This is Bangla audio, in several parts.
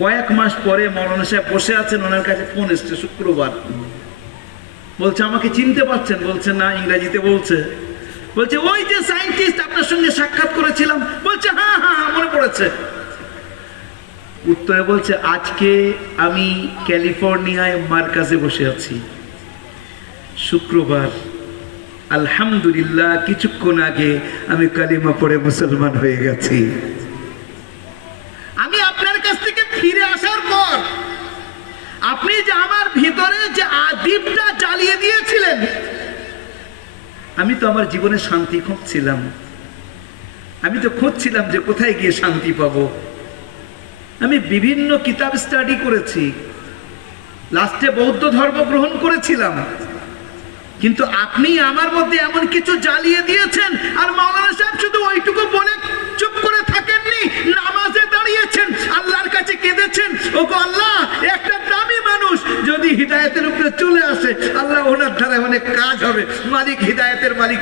কয়েক মাস পরে মৌলানা সাহেব বসে আছেন, ওনার কাছে ফোন এসছে শুক্রবার। বলছে আমাকে চিনতে পারছেন? বলছে না। ইংরেজিতে বলছে ওই যে সায়েন্টিস্ট আপনার সঙ্গে সাক্ষাৎ করেছিলাম। বলছে হ্যাঁ হ্যাঁ মনে পড়েছে। উত্তরে বলছে আজকে আমি ক্যালিফোর্নিয়ায় মার্কাজে বসে আছি, শুক্রবার। আলহামদুলিল্লাহ কিছুক্ষণ আগে আমি কালিমা পড়ে মুসলমান হয়ে গেছি। আমি আপনার কাছ থেকে ফিরে আসার পর আপনি যে আমার ভিতরে যে দীপটা জ্বালিয়ে দিয়েছিলেন, আমি তো আমার জীবনে শান্তি খুঁজছিলাম। আমি তো খুঁজছিলাম যে কোথায় গিয়ে শান্তি পাবো। আমি বিভিন্ন কিতাব স্টাডি করেছি, লাস্টে বৌদ্ধ ধর্ম গ্রহণ করেছিলাম, কিন্তু আপনি আমার মধ্যে এমন কিছু জ্বালিয়ে দিয়েছেন। আর মাওলানা সাহেব শুধু ওইটুকু বলে চুপ করে থাকেননি, নামাজে দাঁড়িয়েছেন, আল্লাহর কাছে কেঁদেছেন, ওগো আল্লাহ একটা দামি মানুষ যদি হিদায়াতের উপরে চলে আসে, আল্লাহ ওনার দ্বারা অনেক কাজ হবে। মালিক, হিদায়াতের মালিক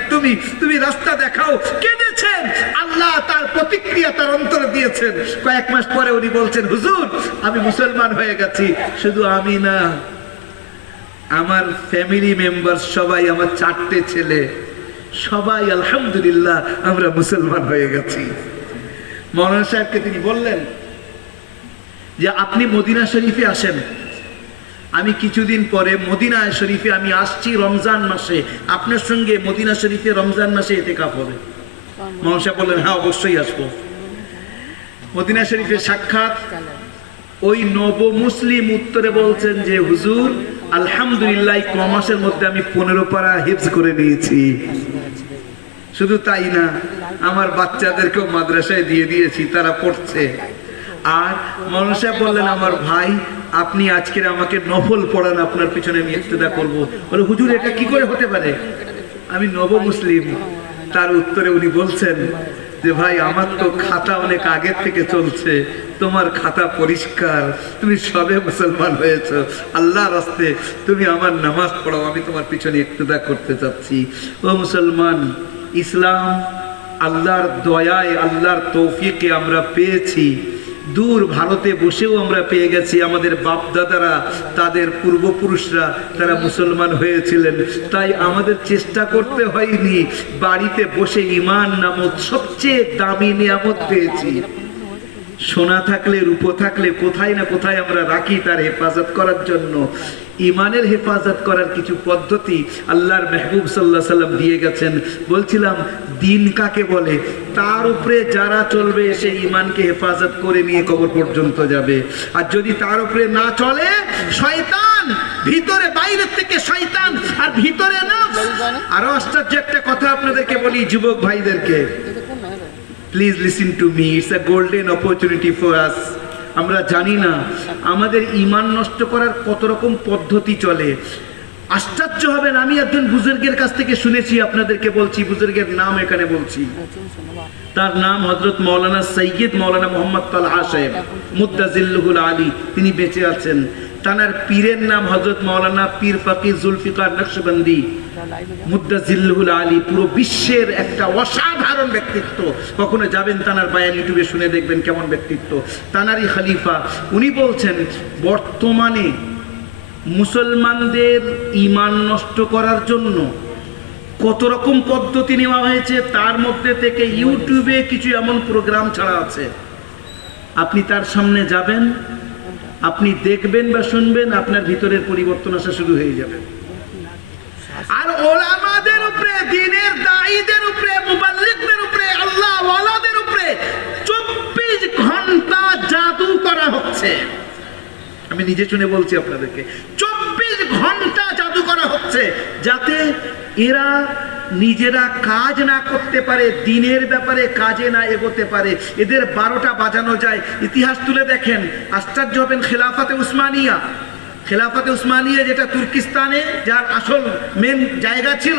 তুমি রাস্তা দেখাও। কেঁদেছেন, আল্লাহ তার প্রতিক্রিয়া তার অন্তরে দিয়েছেন। কয়েক মাস পরে উনি বলছেন হুজুর আমি মুসলমান হয়ে গেছি। শুধু আমি না, আমার ফ্যামিলি মেম্বার সবাই, আমার 4টে ছেলে সবাই আলহামদুলিল্লাহ আমরা মুসলমান হয়ে গেছি। মৌলানা সাহেবকে তিনি বললেন যে আপনি মদিনা শরীফে আসেন। আমি কিছুদিন পরে মদিনা শরীফে আমি আসছি রমজান মাসে, আপনার সঙ্গে মদিনা শরীফে রমজান মাসে ইতিকাফ হবে। মৌলানা সাহেব বললেন হ্যাঁ অবশ্যই আসবো। মদিনা শরীফে সাক্ষাৎ। ওই নব মুসলিম উত্তরে বলছেন যে হুজুর আলহামদুলিল্লাহ কমাসের মধ্যে আমি 15 পারা হিফজ করে নিয়েছি। শুধু তাই না, আমার বাচ্চাদেরকেও মাদ্রাসায় দিয়ে দিয়েছি, তারা পড়ছে। আর মৌলানা সাহেব বললেন আমার ভাই আপনি আজকের আমাকে নফল পড়ান, আপনার পিছনে আমি ইক্তেদা করবো। বলে হুজুর এটা কি করে হতে পারে, আমি নব মুসলিম। তার উত্তরে উনি বলছেন যে ভাই আমার তো খাতা অনেক আগের থেকে চলছে, তোমার খাতা পরিষ্কার, তুমি সবে মুসলমান হয়েছো, আল্লাহর রাস্তে তুমি আমার নামাজ পড়াও, আমি তোমার পিছনে ইক্তেদা করতে চাচ্ছি। ও মুসলমান, ইসলাম আল্লাহর দয়ায় আল্লাহর তৌফিকে আমরা পেয়েছি। দূর ভারতে বসেও আমরা পেয়ে গেছি। আমাদের বাপ দাদারা, তাদের পূর্বপুরুষরা তারা মুসলমান হয়েছিলেন। তাই আমাদের চেষ্টা করতে হয়নি, বাড়িতে বসে ঈমান নামক সবচেয়ে দামি নিয়ামত পেয়েছি। সোনা থাকলে রূপো থাকলে কোথায় না কোথায় আমরা রাখি তার হেফাজত করার জন্য। ইমানের হেফাজত করার কিছু পদ্ধতি আল্লাহর মেহবুব সাল্লাল্লাহু আলাইহি সাল্লাম দিয়ে গেছেন। বলছিলাম দিন কাকে বলে, তার উপরে যারা চলবে সে ইমানকে হেফাজত করে নিয়ে কবর পর্যন্ত যাবে। আর যদি তার উপরে না চলে, শয়তান ভিতরে, বাইরে থেকে শয়তান আর ভিতরে নফস। আরো আশ্চর্য একটা কথা আপনাদেরকে বলি, যুবক ভাইদেরকে, please listen to me, it's a golden opportunity for us. আমরা জানি না আমাদের ঈমান নষ্ট করার কত রকম পদ্ধতি চলে। আশ্চর্য হবেন, আমি একজন বুজুর্গের কাছ থেকে শুনেছি, আপনাদেরকে বলছি, বুজুর্গের নাম এখানে বলছি। তার নাম হযরত মাওলানা সৈয়দ মাওলানা মোহাম্মদ তালহা সাহেব মুদ্দাজিল্লুহুল আলী, তিনি বেঁচে আছেন। তার পীরের নাম হযরত মাওলানা পীর ফকিহ জুলফিকার নকশবন্দি মুদ্দাজিল্লুহুল আলী। পুরো বিশ্বের একটা অসাধারণ ব্যক্তিত্ব। কখনো যাবেন তানার বায়ান, ইউটিউবে শুনে দেখবেন কেমন ব্যক্তিত্ব। তানারই খলিফা। উনি বলছেন বর্তমানে মুসলমানদের ঈমান নষ্ট করার জন্য কত রকম পদ্ধতি নেওয়া হয়েছে। তার মধ্যে থেকে ইউটিউবে কিছু এমন প্রোগ্রাম ছাড়া আছে, আপনি তার সামনে যাবেন, আপনি দেখবেন বা শুনবেন, আপনার ভিতরের পরিবর্তন আসা শুরু হয়ে যাবে। আর ওলামাদের উপরে, দ্বীনের দাঈদের উপরে, মুবাল্লিগদের উপরে, আল্লাহ ওয়ালাদের উপরে 24 ঘন্টা জাদু করা হচ্ছে। আমি নিজে শুনে বলছি আপনাদেরকে, 24 ঘন্টা জাদু করা হচ্ছে, যাতে এরা নিজেরা কাজ না করতে পারে, দিনের ব্যাপারে কাজে না এগোতে পারে। এদের 12টা বাজানো যায়। ইতিহাস তুলে দেখেন, আশ্চর্য হবেন। খেলাফতে উসমানিয়া, খেলাফতে উসমানিয়া যেটা তুর্কিস্তানে, যার আসল মেন জায়গা ছিল,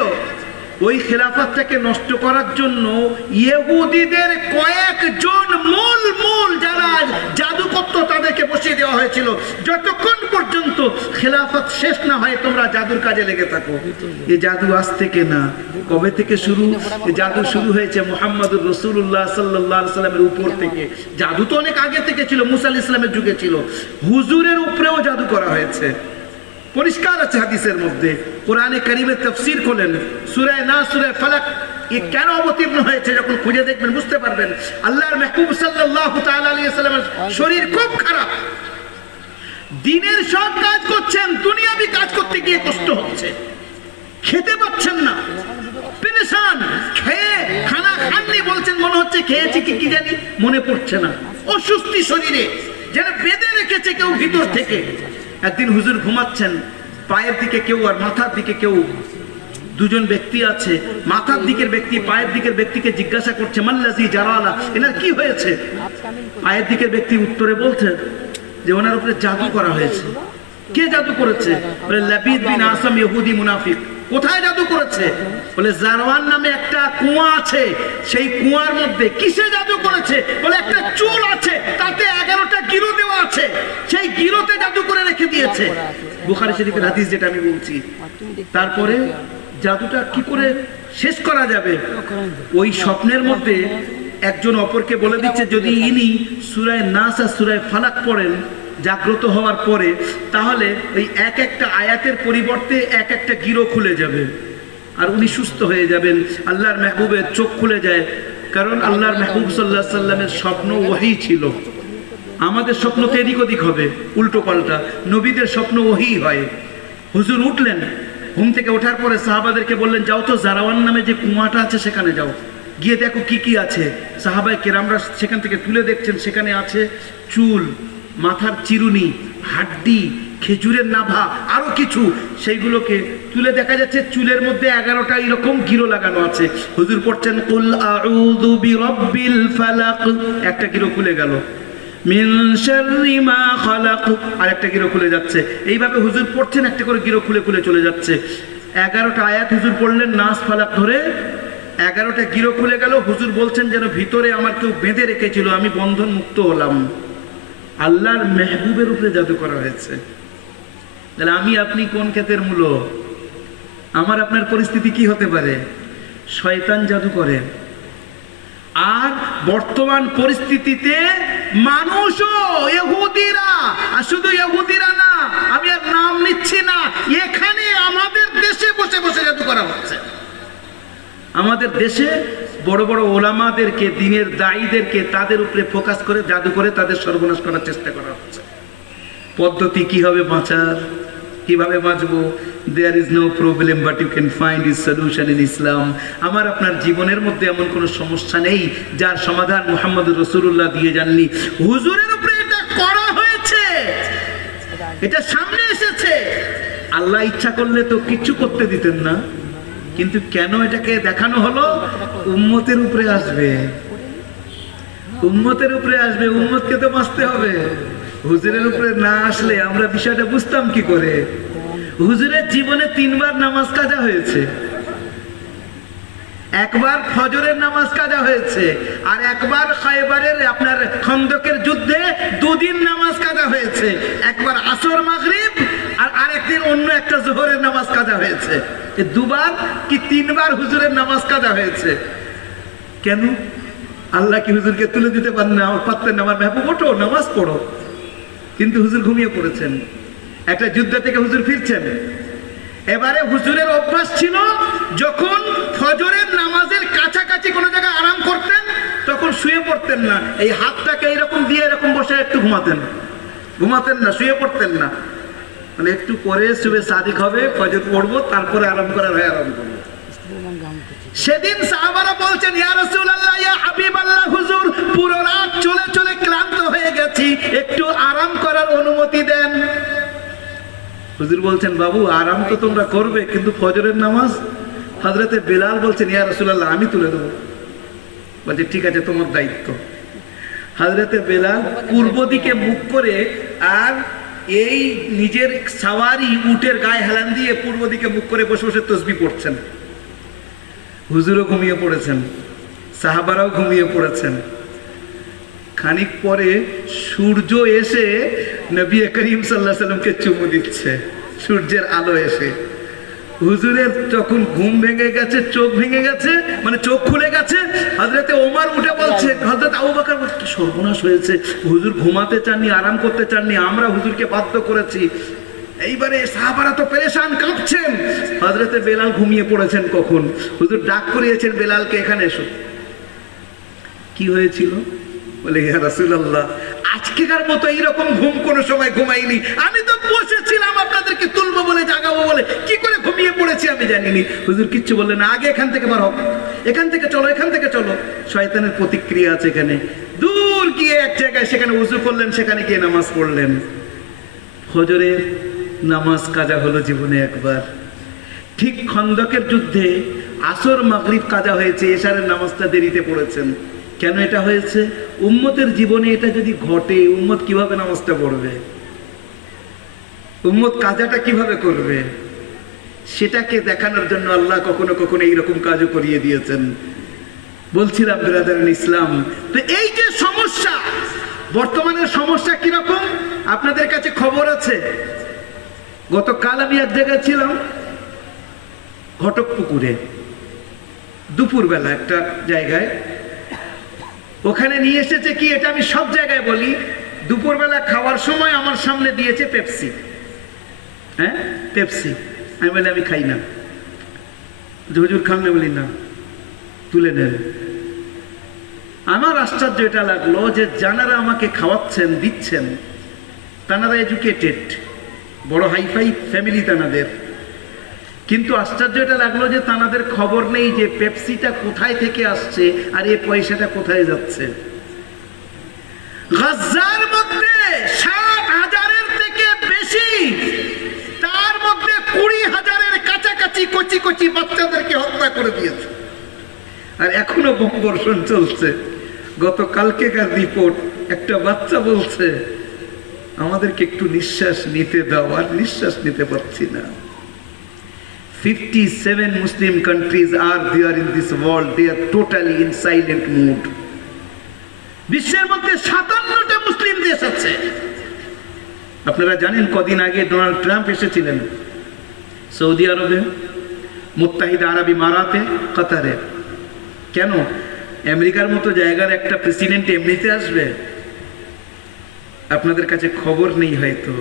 ওই খেলাফতটাকে নষ্ট করার জন্য ইহুদিদের কয়েকজন মূল যারা জাদু করত তাদেরকে বসিয়ে দেওয়া হয়েছিল। যতক্ষণ পর্যন্ত খেলাফত শেষ না হয় তোমরা জাদুর কাজে লেগে থাকো। এই জাদু আজ থেকে না, কবে থেকে শুরু? এই জাদু শুরু হয়েছে মুহাম্মদুর রাসূলুল্লাহ সাল্লাল্লাহু আলাইহি সাল্লামের উপর থেকে। জাদু তো অনেক আগে থেকে ছিল, মুসা আলাইহিস সালামের যুগে ছিল। হুজুরের উপরেও জাদু করা হয়েছে, পরিষ্কার আছে হাদিসের মধ্যে। কোরআনে কারীমের তাফসীর খোলেন, সূরা নাস, সূরা ফালাক এ কেন অবতীর্ণ হয়েছে যখন খুঁজে দেখবেন বুঝতে পারবেন। আল্লাহর মাহবুব সাল্লাল্লাহু তাআলা আলাইহি সাল্লামের শরীর খুব খারাপ, দিনের সব কাজ করছেন, দুনিয়াবি কাজ করতে গিয়ে কষ্ট হচ্ছে, খেতে পাচ্ছেন না, পেরেশান, খেয়ে খানা খাননি, বলছেন মনে হচ্ছে খেয়েছি কি জানি মনে পড়ছে না, অসুস্থি শরীরে যেন বেঁধে রেখেছে কেউ ভিতর থেকে। একদিন হুজুর ঘুমাচ্ছেন, পায়ের দিকে কেউ আর মাথার দিকে কেউ, দুজন ব্যক্তি আছে, মাথার দিকের ব্যক্তি পায়ের দিকের ব্যক্তিকে জিজ্ঞাসা করছে মাল্লাজি জারালা, এনার কি হয়েছে? পায়ের দিকের ব্যক্তি উত্তরে বলছে যে ওনার উপরে জাদু করা হয়েছে। কে জাদু করেছে? বলে লাবিদ বিন আসাম ইহুদি মুনাফিক। কোথায় জাদু করেছে? বলে জারওয়ান নামে একটা কুয়া আছে, সেই কুয়ার মধ্যে। কিসে জাদু করেছে? বলে একটা চুল আছে, তাতে 11টা গিরো দেওয়া আছে, সেই গিরোতে জাদু করে রেখে দিয়েছে। বুখারী শরীফের হাদিস যেটা আমি বলছি। তারপরে জাদুটা কি করে শেষ করা যাবে? ওই স্বপ্নের মধ্যে একজন অপরকে বলে দিচ্ছে যদি ইনি সূরা নাস আর সূরা ফালাক পড়েন জাগ্রত হওয়ার পরে, তাহলে ওই এক একটা আয়াতের পরিবর্তে এক একটা গিরো খুলে যাবে আর উনি সুস্থ হয়ে যাবেন। আল্লাহর মাহবুবের চোখ খুলে যায়, কারণ আল্লাহর মাহবুব সাল্লাল্লাহু আলাইহি সাল্লামের স্বপ্ন ওহী ছিল। আমাদের স্বপ্ন তো এদিক ওদিক হবে, উল্টো পাল্টা, নবীদের স্বপ্ন ওহী হয়। হুজুর উঠলেন, ঘুম থেকে ওঠার পরে সাহাবাদেরকে বললেন যাও তো জারাওয়ান নামে যে কুয়াটা আছে সেখানে যাও, গিয়ে দেখো কি কি আছে। সাহাবায়ে কেরামরা সেখান থেকে তুলে দেখছেন, সেখানে আছে চুল, মাথার চিরুনি, হাড্ডি, খেজুরের নাভা, আরো কিছু। সেইগুলোকে তুলে দেখা যাচ্ছে চুলের মধ্যে 11টা এরকম গিরো লাগানো আছে। হুজুর পড়ছেন কুল আউযু বিরাব্বিল ফালাক, একটা গিরো খুলে গেল। মিন শাররি মা খালাক, আরেকটা গিরো খুলে যাচ্ছে। এইভাবে হুজুর পড়ছেন, একটা করে গিরো খুলে খুলে চলে যাচ্ছে। 11টা আয়াত হুজুর পড়লেন নাস ফালাক ধরে, 11টা গিরো খুলে গেল। হুজুর বলছেন যেন ভিতরে আমার কেউ বেঁধে রেখেছিল, আমি বন্ধন মুক্ত হলাম। আল্লাহর মেহবুবের উপরে জাদু করা হয়েছে। তাহলে আমি আপনি কোন ক্ষেতের মূলো? আমার আপনার পরিস্থিতি কি হতে পারে? শয়তান জাদু করে। আর বর্তমান পরিস্থিতিতে মানুষও, ইহুদিরা, আর শুধু ইহুদিরা না, আমি আর নাম নিচ্ছি না, এখানে আমাদের দেশে বসে বসে জাদু করা হচ্ছে। আমাদের দেশে বড় বড় ওলামাদেরকে, দিনের দায়ীদেরকে, তাদের উপরে ফোকাস করে জাদু করে তাদের সর্বনাশ করার চেষ্টা করা হচ্ছে। পদ্ধতি কি হবে বাঁচার, কিভাবে বাঁচবো? There is no problem but you can find is solution in Islam. আমার আপনার জীবনের মধ্যে এমন কোনো সমস্যা নেই যার সমাধান মুহাম্মদুর রাসূলুল্লাহ দিয়ে যাননি। হুজুরের উপরে এটা করা হয়েছে, এটা সামনে এসেছে। আল্লাহ ইচ্ছা করলে তো কিচ্ছু করতে দিতেন না, কিন্তু কেন এটাকে দেখানো হলো? উম্মতের উপরে আসবে, উম্মতের উপরে আসবে, উম্মতকে তো বাঁচতে হবে। হুজুরের উপরে না আসলে আমরা বিষয়টা বুঝতাম কি করে? হুজুরের জীবনে 3 বার নামাজ কাজা হয়েছে, একবার ফজরের নামাজ কাজা হয়েছে, আর একবার খায়বারের আপনার খন্দকের যুদ্ধে 2 দিন নামাজ কাজা হয়েছে। একবার আসর মাগরিব আর আরেকদিন অন্য একটা জোহরের নামাজ কাজা হয়েছে। 2 বার কি 3 বার হুজুরের নামাজ কাজা হয়েছে। কেন? আল্লাহ কি হুজুরকে তুলে দিতে পারতেন না? আমার মেহবুব ওঠো নামাজ পড়ো, কিন্তু হুজুর ঘুমিয়ে পড়েছেন। একটা যুদ্ধ থেকে হুজুর ফিরছেন, এবারে হুজুরের অভ্যাস ছিল যখন ফজরের নামাজের কাছাকাছি কোনো জায়গায় আরাম করতেন তখন শুয়ে পড়তেন না, এই হাতটাকে এইরকম দিয়ে এরকম বসে একটু ঘুমাতেন না, শুয়ে পড়তেন না। মানে একটু পরে শুয়ে সাদিক হবে, ফজর পড়বো, তারপরে আরাম করার হয় আরাম করবো। সেদিন সাহাবারা বলছেন ইয়া রাসূলুল্লাহ, ইয়া হাবিবাল্লাহ, হুজুর পুরো রাত চলে চলে ক্লান্ত হয়ে গেছি, একটু আরাম করার অনুমতি দেন। হুজুর বলছেন বাবু আরাম তো তোমরা করবে, কিন্তু ফজরের নামাজ? হযরতে বেলাল বলছেন ইয়া রাসূলুল্লাহ আমি তুলে দেবো। বলছে ঠিক আছে তোমার দায়িত্ব। হযরতে বেলাল পূর্ব দিকে মুখ করে আর এই নিজের সাওয়ারি উটের গায়ে হেলান দিয়ে পূর্ব দিকে মুখ করে বসে বসে তাসবিহ পড়ছেন। হুজুরও ঘুমিয়ে পড়েছেন, সাহাবারাও ঘুমিয়ে পড়েছেন। খানিক পরে সূর্য এসে নবী করিম সাল্লাল্লাহু আলাইহি সাল্লামকে চুমু দিচ্ছে, সূর্যের আলো এসে। হুজুরের যখন ঘুম ভেঙে গেছে, চোখ ভেঙে গেছে, মানে চোখ খুলে গেছে, হযরতে ওমর উঠে বলছে, হযরত আবু বকর বলছে, কি সর্বনাশ হয়েছে, হুজুর ঘুমাতে চাননি, আরাম করতে চাননি, আমরা হুজুরকে বাধ্য করেছি। এইবারে সাহাবারা তো পেরেশান, কাঁপছেন। হযরতে বেলাল ঘুমিয়ে পড়েছেন কখন, হুজুর ডাক করিয়েছেন বেলালকে, এখানে এসো। কি হয়েছিল? বলে, ইয়া রাসূলুল্লাহ, আজকেকার মতো এইরকম ঘুম কোনো সময় ঘুমাইনি, আমি তো বসেছিলাম আপনাদেরকে তুলবো বলে, জাগাবো বলে, কি করে ঘুমিয়ে পড়েছি আমি জানিনি। হুজুর কিচ্ছু বললেন না, আগে এখান থেকে বার হোক, এখান থেকে চলো, এখান থেকে চলো। শয়তানের প্রতিক্রিয়া আছে এখানে। দূর গিয়ে এক জায়গায় সেখানে ওযু করলেন, সেখানে গিয়ে নামাজ পড়লেন। ফজরের নামাজ কাজা হলো জীবনে একবার। ঠিক খন্দকের যুদ্ধে আসর মাগরিব কাজা হয়েছে, এশারের নামাজটা দেরিতে পড়েছেন। কেন এটা হয়েছে? উম্মতের জীবনে এটা যদি ঘটে, উম্মত কিভাবে নামাজটা পড়বে, উম্মত কাজাটা কিভাবে করবে, সেটাকে দেখানোর জন্য আল্লাহ কখনো কখনো এইরকম কাজও করিয়ে দিয়েছেন। বলছিলাম ব্রাদার ইসলাম, তো এই যে সমস্যা, বর্তমানের সমস্যা কিরকম আপনাদের কাছে খবর আছে? গতকাল আমি এক জায়গায় ছিলাম, ঘটকপুকুরে, দুপুরবেলা একটা জায়গায়। ওখানে নিয়ে এসেছে কি, এটা আমি সব জায়গায় বলি, দুপুরবেলা খাওয়ার সময় আমার সামনে দিয়েছে পেপসি। হ্যাঁ, পেপসি। আমি বলি আমি খাই না। হুজুর খান না? বলি না, তুলে নেন। আমার আশ্চর্য এটা লাগলো যে যারা আমাকে খাওয়াচ্ছেন, দিচ্ছেন, তারা এডুকেটেড, বড় হাইফাই ফ্যামিলি তানাদের, কিন্তু আশ্চর্য এটা লাগলো যে তানাদের খবর নেই যে পেপসিটা কোথায় থেকে আসছে আর এই পয়সাটা কোথায় যাচ্ছে। গাজার মধ্যে 60,000-এর থেকে বেশি, তার মধ্যে 20,000-এর কাছাকাছি কচি কচি বাচ্চাদেরকে হত্যা করে দিয়েছে, আর এখনো বোমবর্ষণ চলছে। গতকালকেকার রিপোর্ট, একটা বাচ্চা বলছে আমাদেরকে একটু নিঃশ্বাস নিতে দাও, আর নিঃশ্বাস নিতে পারছি না। 57 Muslim countries are there in this world. They are totally in silent mood. বিশ্বের মধ্যে 57টা মুসলিম দেশ আছে। আপনারা জানেন কদিন আগে ডোনাল্ড ট্রাম্প এসেছিলেন সৌদি আরবে, মুত্তাহিদা আরব ইমারাতে, কাতারে। কেন? আমেরিকার মতো জায়গার একটা প্রেসিডেন্ট এমনিতে আসবে? আপনাদের কাছে খবর নেই হয়তো।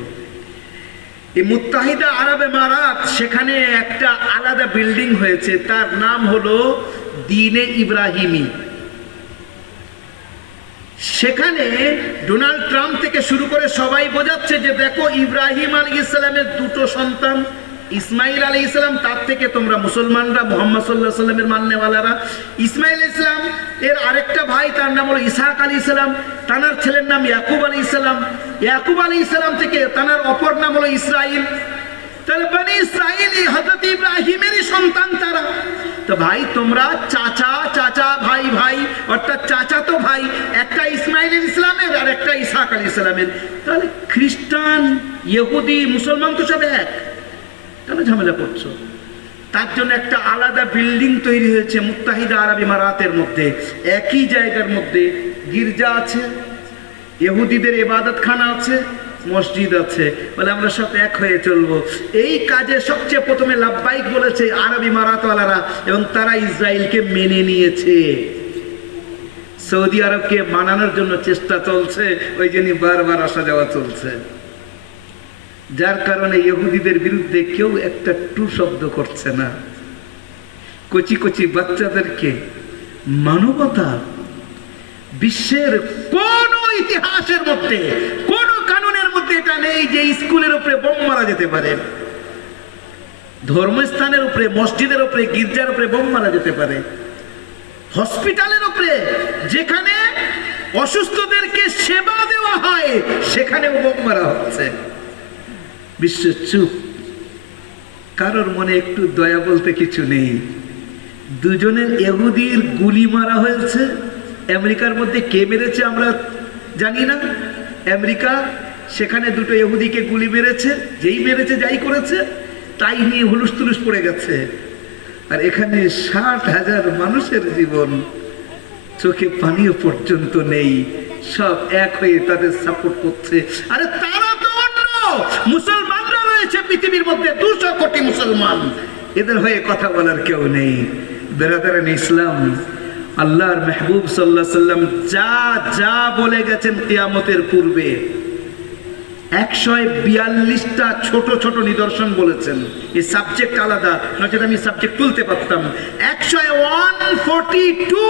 এই মুত্তাহিদা আরব ইমারাত, সেখানে একটা আলাদা বিল্ডিং হয়েছে, তার নাম হলো দ্বীনে ইব্রাহিমি। সেখানে ডোনাল্ড ট্রাম্প থেকে শুরু করে সবাই বোঝাচ্ছে যে দেখো, ইব্রাহিম আলাইহিস সালামের দুটো সন্তান, ইসমাইল আলাইহিস সালাম, তার থেকে তোমরা মুসলমানরা, মুহাম্মদ সাল্লাল্লাহু আলাইহি সাল্লামের মাননেওয়ালারা, ইসমাইল আলাইহিস সালাম এর আরেকটা ভাই, তার নাম হলো ইসহাক আলাইহিস সালাম, তানার ছেলের নাম ইয়াকুব আলাইহিস সালাম, ইয়াকুব আলাইহিস সালাম থেকে তানার অপর নাম হলো ইসরাইল। তাহলে বনি ইসরাইল হযরত ইব্রাহিমেরই সন্তান তারা। তো ভাই তোমরা চাচা চাচা, ভাই ভাই, অর্থাৎ চাচা তো ভাই, একটা ইসমাইল আলাইহিস সালামের আর একটা ইসহাক আলাইহিস সালামের। তাহলে খ্রিস্টান, ইহুদি, মুসলমান তো সব এক, কেন ঝামেলা করছো? তার জন্য একটা আলাদা বিল্ডিং তৈরি হয়েছে মুত্তাহিদা আরব ইমারাতের মধ্যে। একই জায়গার মধ্যে গির্জা আছে, ইহুদিদের ইবাদতখানা আছে, মসজিদ আছে। বলে আমরা সব এক হয়ে চলবো। এই কাজে সবচেয়ে প্রথমে লাব্বাইক বলেছে আরব ইমারাতওয়ালারা, এবং তারা ইসরায়েলকে মেনে নিয়েছে। সৌদি আরবকে মানানোর জন্য চেষ্টা চলছে, ওই জন্য বারবার আসা যাওয়া চলছে। যার কারণে ইহুদিদের বিরুদ্ধে কেউ একটা টু শব্দ করছে না। কচি কচি বাচ্চাদেরকে মানবতা, বিশ্বের কোন ইতিহাসের মধ্যে, কোন কানুনের মধ্যে এটা নেই যে স্কুলের উপরে বোম মারা যেতে পারে, ধর্মস্থানের উপরে, মসজিদের উপরে, গির্জার উপরে বোম মারা যেতে পারে, হসপিটালের উপরে, যেখানে অসুস্থদেরকে সেবা দেওয়া হয় সেখানেও বোম মারা হচ্ছে। বিশ্ব চুপ, কারোর মনে একটু দয়া বলতে কিছু নেই। দুজনের ইহুদির গুলি মারা হয়েছে। আমেরিকার মধ্যে কে মেরেছে আমরা জানি না। আমেরিকা সেখানে দুটো ইহুদিকে গুলি মেরেছে, যেই মেরেছে, যাই করেছে, তাই নিয়ে হুলুস তুলুস পড়ে গেছে। আর এখানে 60,000 মানুষের জীবন, চোখে পানিও পর্যন্ত নেই। সব এক হয়ে তাদের সাপোর্ট করছে। আরে তারা তো অন্য, মুসলমানরা রয়েছে পৃথিবীর মধ্যে 200 কোটি মুসলমান, এদের হয়ে কথা বলার কেউ নেই। বেরাদারান ইসলাম, আল্লাহর মেহবুব সাল্লাল্লাহু আলাইহি সাল্লাম যা যা বলে গেছেন কিয়ামতের পূর্বে 142টা ছোট ছোট নিদর্শন বলেছেন। এই সাবজেক্ট আলাদা, নয়তো আমি সাবজেক্ট তুলতে পারতাম। 142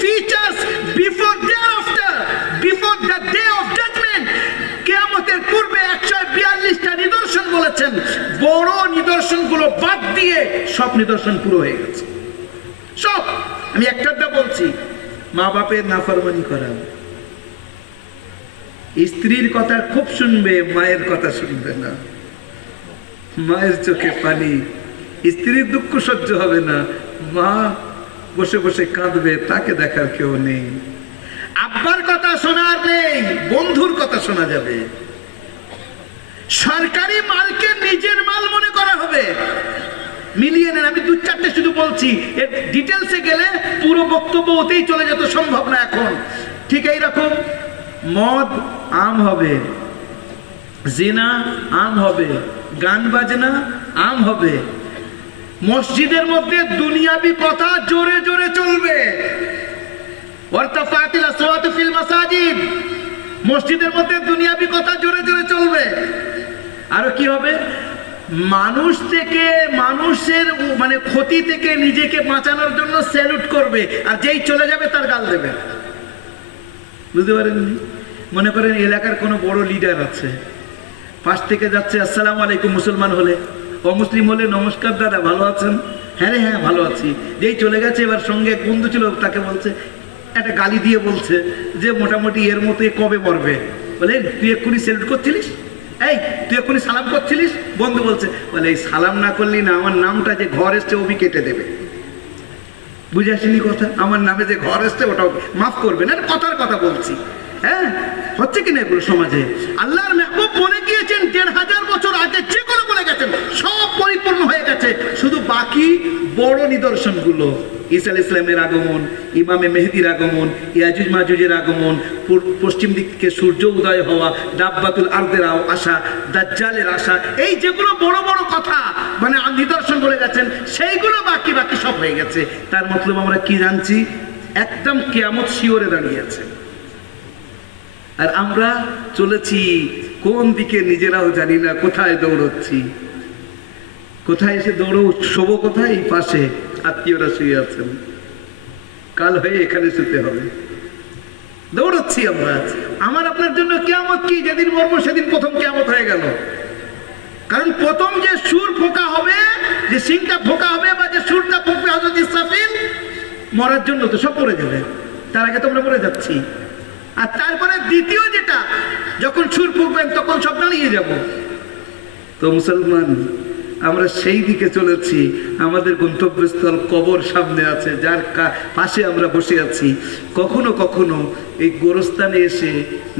features before day after, before the day of judgement. কিয়ামতের পূর্বে 142টা নিদর্শন বলেছেন। বড় নিদর্শনগুলো বাদ দিয়ে সব নিদর্শন পুরো হয়ে গেছে, সব। আমি একটা বলছি, মা বাপের নাফরমানি করা, স্ত্রীর কথা খুব শুনবে, মায়ের কথা শুনবে না, মায়ের চোখে পানি, স্ত্রীর দুঃখ সহ্য হবে না, মা বসে বসে কাঁদবে, তাকে দেখার কেউ নেই। আব্বার কথা শোনার নেই, বন্ধুর কথা শোনা যাবে। সরকারি মালকে নিজের মাল মনে করা হবে। মিলিয়ে নেন, আমি 2-4টে শুধু বলছি, এর ডিটেলসে গেলে পুরো বক্তব্য ওতেই চলে যেত, সম্ভব না এখন। ঠিক এইরকম মদ আম হবে, জিনা আম হবে, গান বাজনা আম হবে। মসজিদের মধ্যে দুনিয়াবি কথা জোরে জোরে চলবে। ওয়ারতাফাতিল আসওয়াতু ফিল মাসাজিদ, মসজিদের মধ্যে দুনিয়াবি কথা জোরে জোরে চলবে। আর কি হবে? মানুষ থেকে, মানুষের মানে ক্ষতি থেকে নিজেকে বাঁচানোর জন্য স্যালুট করবে, আর যেই চলে যাবে তার গাল দেবে। বুঝতে পারেননি? মনে করেন এলাকার কোনো বড় লিডার আছে, পাশ থেকে যাচ্ছে আসসালামু আলাইকুম মুসলমান হলে, অমুসলিম হলে নমস্কার দাদা ভালো আছেন, হ্যাঁ রে হ্যাঁ ভালো আছি। যেই চলে গেছে, এবার সঙ্গে এক বন্ধু ছিল, তাকে বলছে, একটা গালি দিয়ে বলছে যে মোটামুটি এর মতো কবে মরবে। বলে তুই এক্ষুনি স্যালুট করছিলিস, এই তুই এক্ষুনি সালাম করছিলিস। বন্ধু বলছে, বলে এই সালাম না করলি না আমার নামটা যে ঘর এসছে ওবি কেটে দেবে। বুঝে আসেনি কথা? আমার নামে যে ঘর এসছে ওটাও মাফ করবে না, কথার কথা বলছি। হ্যাঁ, হচ্ছে কিনা এগুলো সমাজে? আল্লাহর মেহবুব বলে গিয়েছেন 1500 বছর আগে যেগুলো বলে গেছেন সব পরিপূর্ণ হয়ে গেছে, শুধু বাকি বড় নিদর্শনগুলো। ঈসা আলাইহিস সালামের আগমন, ইমামে মেহেদির আগমন, ইয়াজুজ মাজুজের আগমন, পশ্চিম দিক থেকে সূর্য উদয় হওয়া, দাব্বাতুল আরদের আসা, দাজ্জালের আসা, এই যেগুলো বড় বড় কথা মানে নিদর্শন বলে গেছেন, সেইগুলো বাকি বাকি সব হয়ে গেছে। তার মতলব আমরা কি জানছি? একদম কিয়ামত শিওরে দাঁড়িয়েছে। আর আমরা চলেছি কোন দিকে নিজেরাও জানি না, কোথায় দৌড়চ্ছি, কোথায় এসে দৌড়ো, শোবো কোথায়? এই পাশে আত্মীয়রা শুয়ে আছেন, কাল হয়ে এখানে শুতে হবে। দৌড়চ্ছি আমরা। আমার আপনার জন্য কিয়ামত কি? যেদিন মরবো সেদিন প্রথম কিয়ামত হয়ে গেল। কারণ প্রথম যে সুর ফোঁকা হবে, যে সিংটা ফোঁকা হবে বা যে সুরটা ফোঁকবে হযরত ইসরাফিল, মরার জন্য তো সব পড়ে যাবে, তার আগে তো আমরা মরে যাচ্ছি। আর তারপরে দ্বিতীয় যেটা, যখন সুর ফুঁকবেন তখন সব দাঁড়িয়ে যাব। তো মুসলমান, আমরা সেই দিকে চলেছি। আমাদের গন্তব্যস্থল কবর সামনে আছে, যার পাশে আমরা বসে আছি। কখনো কখনো এই গোরস্থানে এসে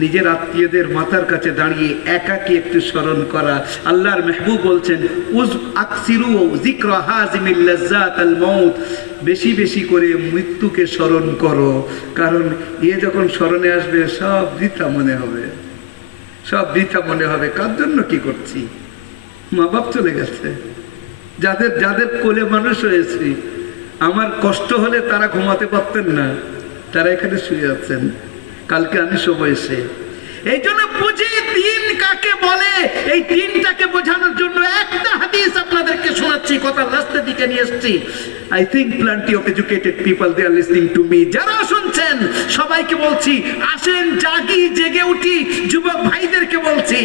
নিজের আত্মীয়দের মাথার কাছে দাঁড়িয়ে একাকী একটু স্মরণ করা। আল্লাহর মেহবুব বলছেন, উজ আকসিরু যিকরা হাজিমিল লাজ্জাতাল মাউত, বেশি বেশি করে মৃত্যুকে স্মরণ করো, কারণ এ যখন স্মরণে আসবে সব বৃথা মনে হবে, সব বৃথা মনে হবে। কার জন্য কি করছি? মা বাপ চলে গেছে, যাদের যাদের কোলে মানুষ হয়েছি, আমার কষ্ট হলে তারা ঘুমাতে পারতেন না, তারা এখানে শুয়ে আছেন, কালকে আমি সময় এসে। এই জন্য বুঝি দিন কাকে বলে, এই দিনটাকে বোঝানোর জন্য একটা হাদিস আপনাদেরকে শোনাচ্ছি, কথা রাস্তার দিকে নিয়ে এসছি। I think plenty of educated people they are listening to me. যারা শুনছেন সবাইকে বলছি, আসেন জাগি, জেগে উঠি। যুবক ভাইদেরকে বলছি,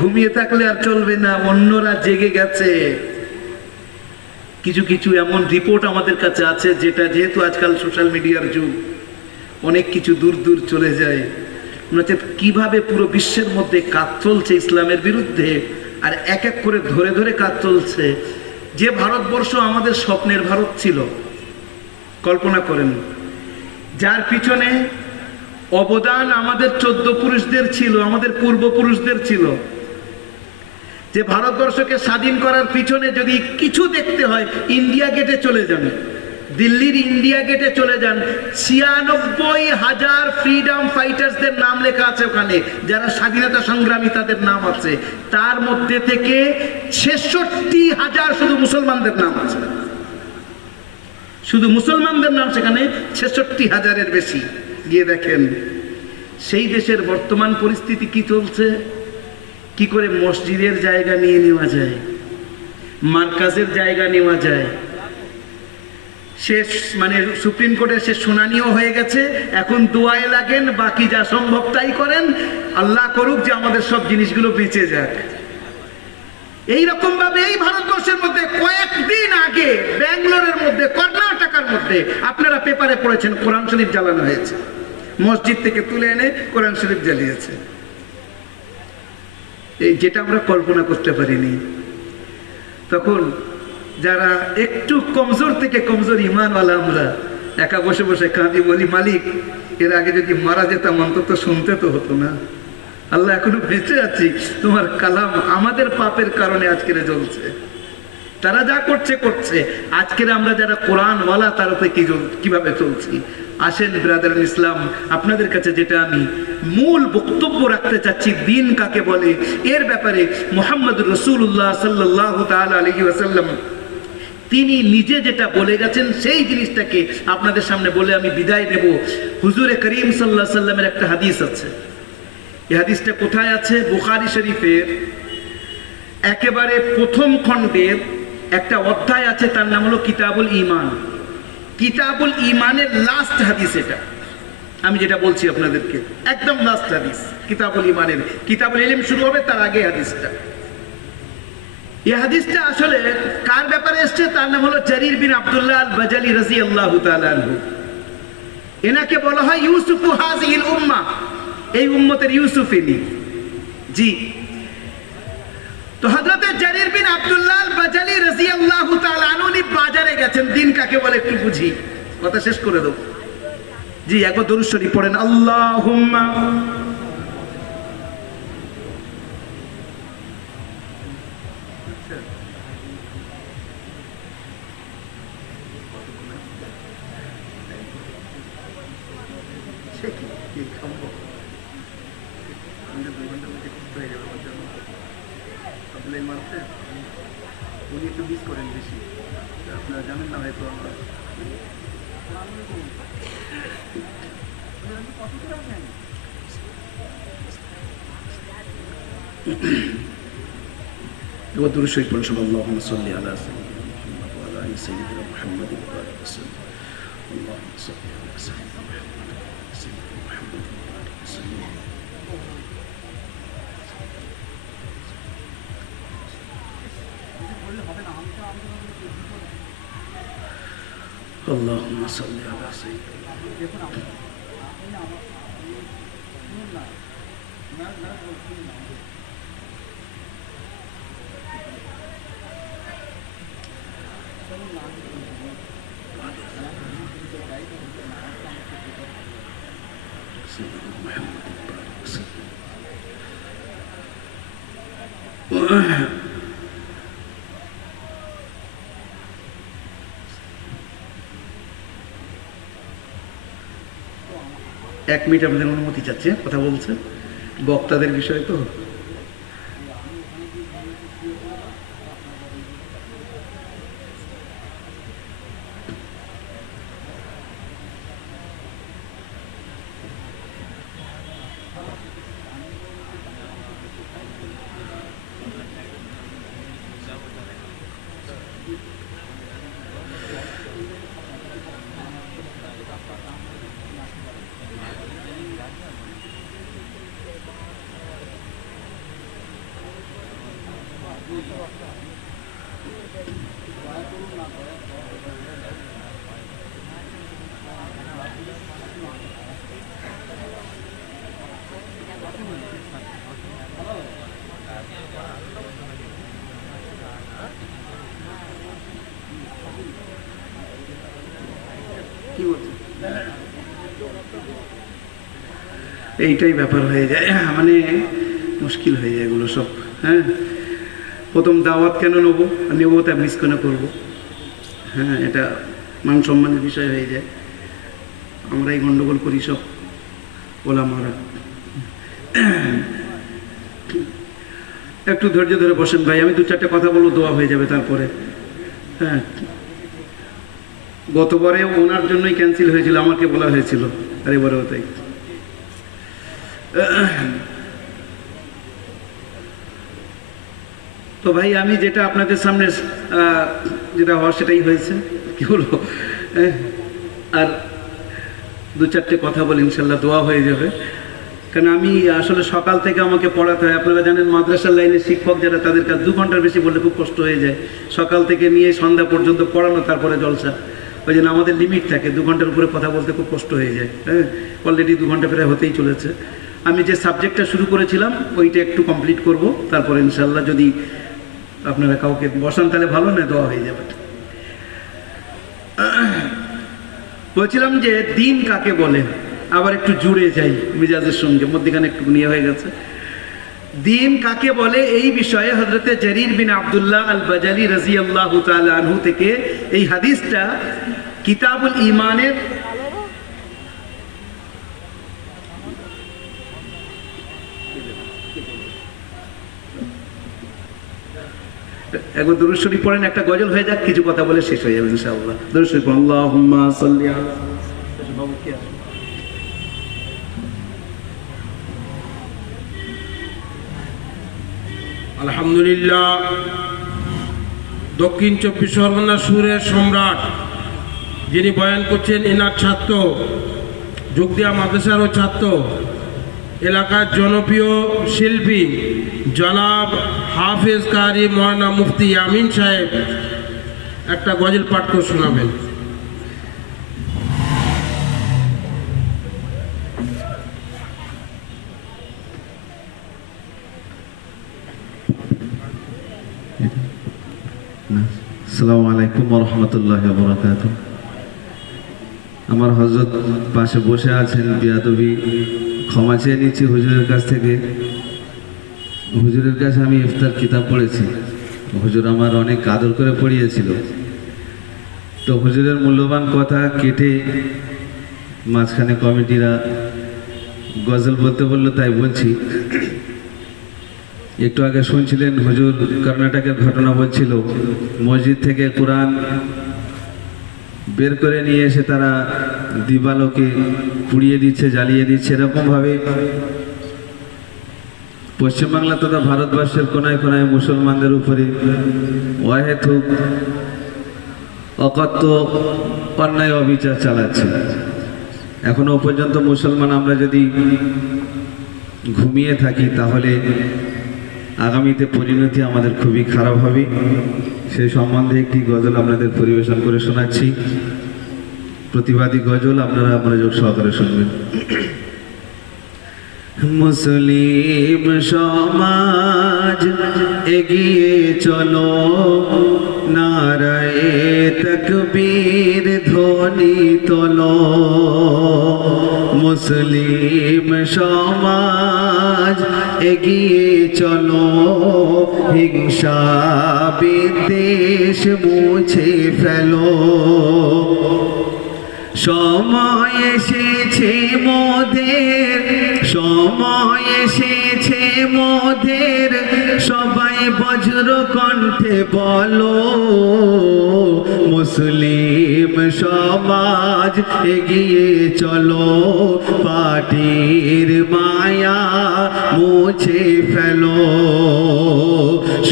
ঘুমিয়ে থাকলে আর চলবে না, অন্যরা জেগে গেছে। কিছু কিছু এমন রিপোর্ট আমাদের কাছে আছে, যেটা যেহেতু আজকাল সোশ্যাল মিডিয়ার যুগ, অনেক কিছু দূর দূর চলে যায়। কিভাবে পুরো বিশ্বের মধ্যে কাজ চলছে ইসলামের বিরুদ্ধে, আর এক এক করে ধরে ধরে কাজ চলছে। যে ভারতবর্ষ আমাদের স্বপ্নের ভারত ছিল, কল্পনা করেন, যার পিছনে অবদান আমাদের 14 পুরুষদের ছিল, আমাদের পূর্বপুরুষদের ছিল। যে ভারতবর্ষকে স্বাধীন করার পিছনে যদি কিছু দেখতে হয়, ইন্ডিয়া গেটে চলে যান, দিল্লির ইন্ডিয়া গেটে চলে যান, 96,000 ফ্রিডম ফাইটার্সদের নাম লেখা আছে ওখানে, যারা স্বাধীনতা সংগ্রামী তাদের নাম আছে। তার মধ্যে থেকে 66,000 শুধু মুসলমানদের নাম আছে, শুধু মুসলমানদের নাম সেখানে 66,000-এর বেশি। গিয়ে দেখেন সেই দেশের বর্তমান পরিস্থিতি কি চলছে, কি করে মসজিদের জায়গা নিয়ে নেওয়া যায়, মার্কাজের জায়গা নেওয়া যায়। শেষ মানে সুপ্রিম কোর্টের শেষ শুনানিও হয়ে গেছে, এখন দোয়ায় লাগেন, বাকি যা সম্ভব তাই করেন, আল্লাহ করুক যে আমাদের সব জিনিসগুলো বেঁচে যাক। এইরকম ভাবে এই ভারতবর্ষের মধ্যে কয়েকদিন আগে ব্যাঙ্গালোরের মধ্যে, কর্ণাটকের মধ্যে আপনারা পেপারে পড়েছেন, কোরআন শরীফ জ্বালানো হয়েছে, মসজিদ থেকে তুলে এনে কোরআন শরীফ জ্বালিয়েছে। এই যেটা আমরা কল্পনা করতে পারিনি। তখন যারা একটু কমজোর থেকে কমজোর ইমানওয়ালা আমরা একা বসে বসে কাঁদি, বলি মালিক এর আগে যদি মারা যেতাম অন্তত শুনতে তো হতো না। আল্লাহ এখনো বেঁচে আছি, তোমার কালাম আমাদের পাপের কারণে আজকের জ্বলছে। তারা যা করছে করছে, আজকের আমরা যারা কোরআনওয়ালা তার উপরে কিভাবে চলছি। আসেন ব্রাদার ইসলাম, আপনাদের কাছে যেটা আমি মূল বক্তব্য রাখতে চাচ্ছি, দিন কাকে বলে এর ব্যাপারে মুহাম্মদুর রাসূলুল্লাহ সাল্লাল্লাহু তাআলা আলাইহি ওয়াসাল্লাম তিনি নিজে যেটা বলে গেছেন সেই জিনিসটাকে আপনাদের সামনে বলে আমি বিদায় নেব। হুজুরে করিম সাল্লাল্লাহু আলাইহি ওয়াসাল্লামের একটা হাদিস আছে। এই হাদিসটা কোথায় আছে? বুখারী শরীফের একেবারে প্রথম খণ্ডের একটা অধ্যায় আছে, তার নাম হলো কিতাবুল ঈমান। কিতাবুল ঈমানের লাস্ট হাদিস এটা, আমি যেটা বলছি আপনাদেরকে একদম লাস্ট হাদিস কিতাবুল ঈমানের। কিতাবুল ইলম শুরু হবে তার আগে হাদিসটা। এই হাদিসটা আসলে কার ব্যাপারে এসেছে? তার নাম হলো জারির বিন আব্দুল্লাহ আল বাজালি রাদিয়াল্লাহু তাআলা আনহু। এনাকে বলা হয় ইউসুফু হাযিহিল উম্মাহ, এই উম্মতের ইউসুফ ইনি। জি, তো হযরতে জারির বিন আব্দুল্লাহ আল বাজালি রাদিয়াল্লাহু তাআলা আনহু বাজারে গেছেন। দিন কাকে বলে একটু বুঝি, কথা শেষ করে দেব। জি, একবার দরুদ শরীফ পড়েন, আল্লাহুম্মা উনি একটু মিস করেন বেশি, আপনারা জানেন না হয়তো। আমরা এবার দরুদ শরীফ পড়েন সবাই, আল্লাহুম্মা সাল্লি আলা সাইয়্যিদিনা মুহাম্মাদ ওয়া আলা আলি সাইয়্যিদিনা মুহাম্মাদিন ওয়া বারিক ওয়াসাল্লিম। আল্লাহুম্মা সাল্লি আলা সাইয়্যিদিনা মুহাম্মাদ ওয়া আলা আলি সাইয়্যিদিনা মুহাম্মাদিন। اللهم صل على سيدنا محمد. এক মিনিট আপনাদের অনুমতি চাচ্ছে, কথা বলছে বক্তাদের বিষয়ে তো। এইটাই ব্যাপার হয়ে যায়, মানে মুশকিল হয়ে যায় এগুলো সব। হ্যাঁ, প্রথম দাওয়াত কেন নেবো, নেবো তা মিস কেন করবো? হ্যাঁ, এটা মান সম্মানের বিষয় হয়ে যায়। আমরাই গন্ডগোল করি সব ওলামারা। একটু ধৈর্য ধরে বসেন ভাই, আমি 2-4টা কথা বলবো, দোয়া হয়ে যাবে তারপরে। হ্যাঁ, গতবারে ওনার জন্যই ক্যান্সেল হয়েছিল, আমাকে বলা হয়েছিল, আর এবারেও তাই। তো ভাই আমি যেটা আপনাদের সামনে যেটা হওয়ার সেটাই হয়েছে, কি বলবো। আর 2-4টে কথা বলি, ইনশাল্লাহ দোয়া হয়ে যাবে। কারণ আমি আসলে সকাল থেকে আমাকে পড়াতে হয়। আপনারা জানেন মাদ্রাসার লাইনের শিক্ষক যারা, তাদের কাছে 2 ঘন্টার বেশি বললে খুব কষ্ট হয়ে যায়। সকাল থেকে নিয়ে সন্ধ্যা পর্যন্ত পড়ানো, তারপরে জলসা। ওই জন্য আমাদের লিমিট থাকে, 2 ঘন্টার উপরে কথা বলতে খুব কষ্ট হয়ে যায়। হ্যাঁ, অলরেডি 2 ঘন্টা প্রায় হতেই চলেছে। আমি যে সাবজেক্টটা শুরু করেছিলাম ওইটা একটু কমপ্লিট করব, তারপরে ইনশাল্লাহ যদি আপনারা কাউকে বসান তাহলে ভালো, না দোয়া হয়ে যাবে। বলছিলাম যে দিন কাকে বলে, আবার একটু জুড়ে যাই মিজাজের সঙ্গে, মধ্যখানে একটু নিয়ে হয়ে গেছে। দিন কাকে বলে এই বিষয়ে হযরতে জারীর বিন আব্দুল্লাহ আল বাজালি রাদিয়াল্লাহু তাআলা আনহু থেকে এই হাদিসটা কিতাবুল ঈমানের একবার দুরূদ শরীফ পড়েন, একটা গজল হয়ে যাক, কিছু কথা বলে শেষ হয়ে যাবে ইনশাআল্লাহ। দুরূদ শরীফ, আল্লাহুম্মা সাল্লি আলা বাবু কি আছে। আলহামদুলিল্লাহ, দক্ষিণ 24 পরগনা সুরের সম্রাট যিনি বয়ান করছেন, এনার ছাত্র, যোগদিয়া মাদ্রাসারও ছাত্র, এলাকার জনপ্রিয় শিল্পী জনাব হাফেজ কারি মৌলানা মুফতি আমিন সাহেব একটা গজল পাঠ করে শোনাবেন। আসসালামু আলাইকুম ওয়া রাহমাতুল্লাহি ওয়া বারাকাতুহু। আমার হযরত পাশে বসে আছেন, বিয়াদবি ক্ষমা চেয়ে নিচ্ছি হুজুরের কাছ থেকে। হুজুরের কাছে আমি ইফতার কিতাব পড়েছি, হুজুর আমার অনেক আদর করে পড়িয়েছিল। তো হুজুরের মূল্যবান কথা কেটে মাঝখানে কমিটিরা গজল বলতে বললো, তাই বলছি। একটু আগে শুনছিলেন হুজুর কর্ণাটকের ঘটনা বলছিল, মসজিদ থেকে কোরআন বের করে নিয়ে এসে তারা দিবালোকে পুড়িয়ে দিচ্ছে, জ্বালিয়ে দিচ্ছে। এরকমভাবে পশ্চিমবাংলা তথা ভারতবর্ষের কোনায় কোনায় মুসলমানদের উপরে অহেতুক অকথ্য অন্যায় অবিচার চালাচ্ছে। এখনো পর্যন্ত মুসলমান আমরা যদি ঘুমিয়ে থাকি তাহলে আগামীতে পরিণতি আমাদের খুবই খারাপ হবে। সেই সম্বন্ধে একটি গজল আপনাদের পরিবেশন করে শোনাচ্ছি, প্রতিবাদী গজল, আপনারা মনোযোগ সহকারে শুনবেন। মুসলিম সমাজ এগিয়ে চলো, নারায়ে তাকবীর ধ্বনি তোলো। মুসলিম সমাজ এগিয়ে চলো, হিংসা বিদ্বেষ মুছে ফেলো। সময় এসেছে মোদের, সময় এসেছে মোদের, সবাই বজ্র কণ্ঠে বলো। মুসলিম সমাজ এগিয়ে চলো, পাটির মায়া মুছে ফেলো।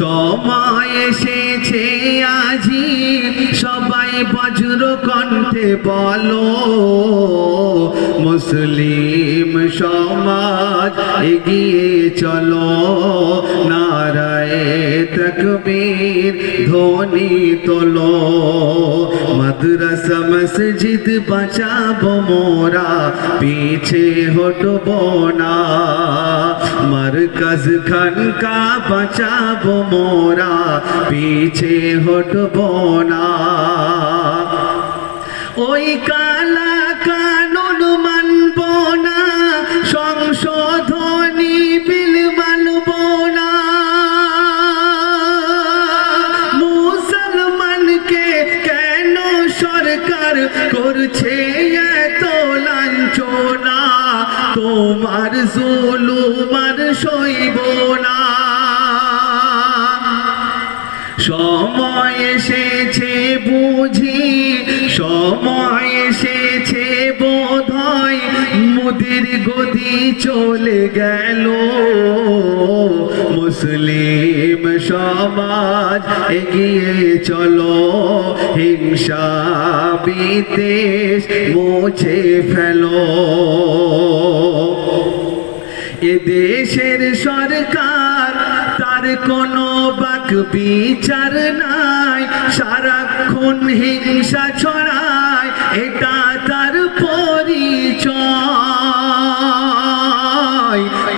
সময় এসেছে আজি, সবাই বজ্র কণ্ঠে বলো। মুসলিম সমাজ এগিয়ে চলো, নারায়ে তাকবীর ধ্বনি তোলো। মাদ্রাসা মসজিদ বাঁচাবো মোরা, পিছে হটবো না। মারকাজ খানকা বাঁচাবো মোরা, পিছে হটবো না। ওই কালা কানুন মানব না, সংশোধনী বিল মানব না। মুসলমানকে কেন সরকার সময় এসেছে বুঝি, সময় এসেছে বোধহয়, মোদের গদি চলে গেল। মুসলিম সমাজ এগিয়ে চলো, হিংসা বিদ্বেষ মুছে ফেলো। এ দেশের সরকার তার কোনো বাক বিচার নাই, সারাক্ষণ হিংসা ছড়ায়, এটা তার পরিচয়।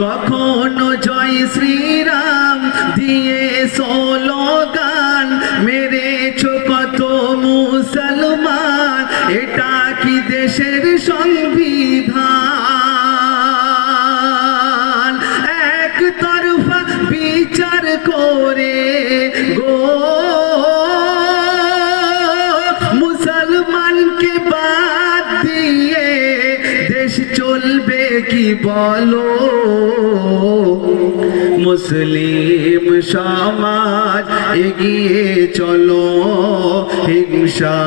কখনো জয় শ্রীরাম দিয়ে স্লোগান মেরেছ কত মুসলমান, এটা কি দেশের সংবিধান? একতরফা বিচার করে গো মুসলমানকে বাদ দিয়ে দেশ চলবে কি বলো? মুসলিম সমাজ এগিয়ে চলো, হিংসা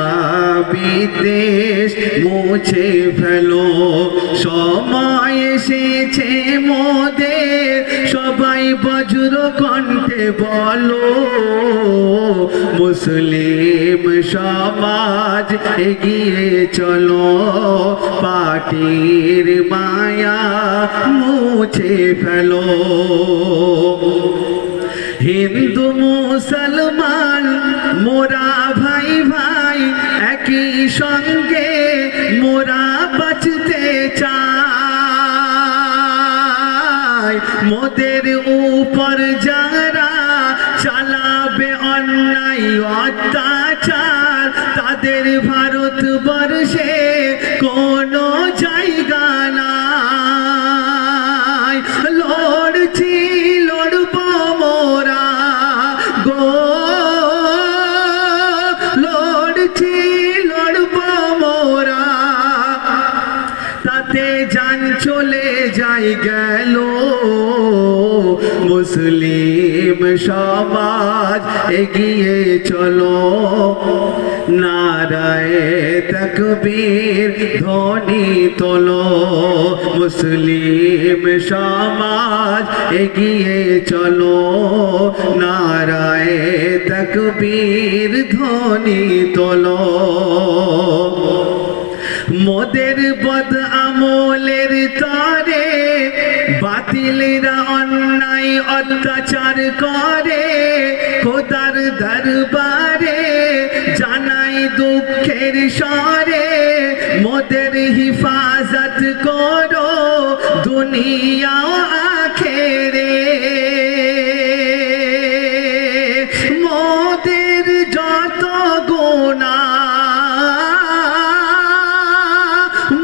বিদ্বেষ মুছে ফেলো। সময় এসেছে মোদের, সবাই বজ্র কণ্ঠে বলো। মুসলিম সমাজ এগিয়ে চলো, পার্টির মায়া মুছে ফেলো। হিন্দু মুসলমান মোরা ভাই ভাই, একই সঙ্গে মোরা বাঁচতে চাই। মোদের উপর যারা চালাবে অন্যায় অত্যাচার, তাদের ভারতবর্ষে কোনো জায়গা নাই। লড়ছি লড়ব মোরা গো, লড়ছি লড়ব মোরা, তাতে জান চলে যাই গেল। মুসলিম সমাজ এগিয়ে চলো, নারায়ে তাকবীর ধ্বনি তোলো। মুসলিম সমাজ এগিয়ে চলো, নারায়ে তাকবীর ধ্বনি তোলো। মোদের বদ আমলের তরে বাতিলরা অন্যায় অত্যাচার করে, খোদার দরবারে জানাই দুঃখের স্বরে। মোদের হিফাজত করো দুনিয়া আখেরে, মোদের যত গুনাহ,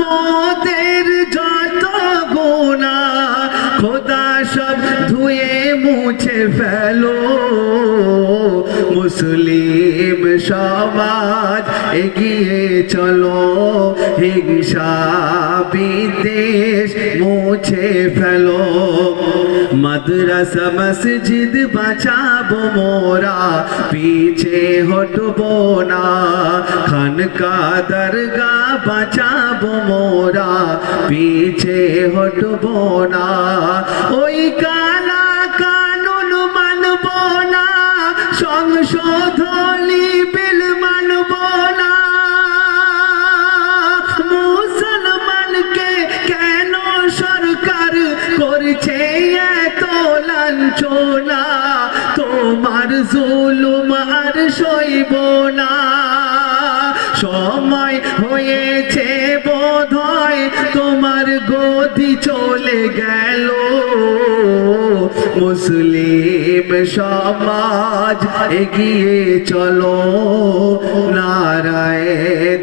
মোদের যত গুনাহ খোদা সব ধুয়ে মুছে ফেলো। মুসলিম সমাজ এগিয়ে চলো, হিংসা বিদ্বেষ মুছে ফেলো। মাদ্রাসা মসজিদ বাঁচাবো মোরা, পিছে হটবো না। খানকা দরগা বাঁচাবো মোরা, পিছে হটবো না। ওই কালা কানুন মানব না, সংশোধনী বিল মানব না। মুসলমানকে কেন সরকার করছে এত লাঞ্ছনা? তোমার জুলুম আর সইব না। সময় হয়েছে বোধহয় তোমার গদি চলে গেল। মুসলিম সমাজ এগিয়ে চলো, নারায়ে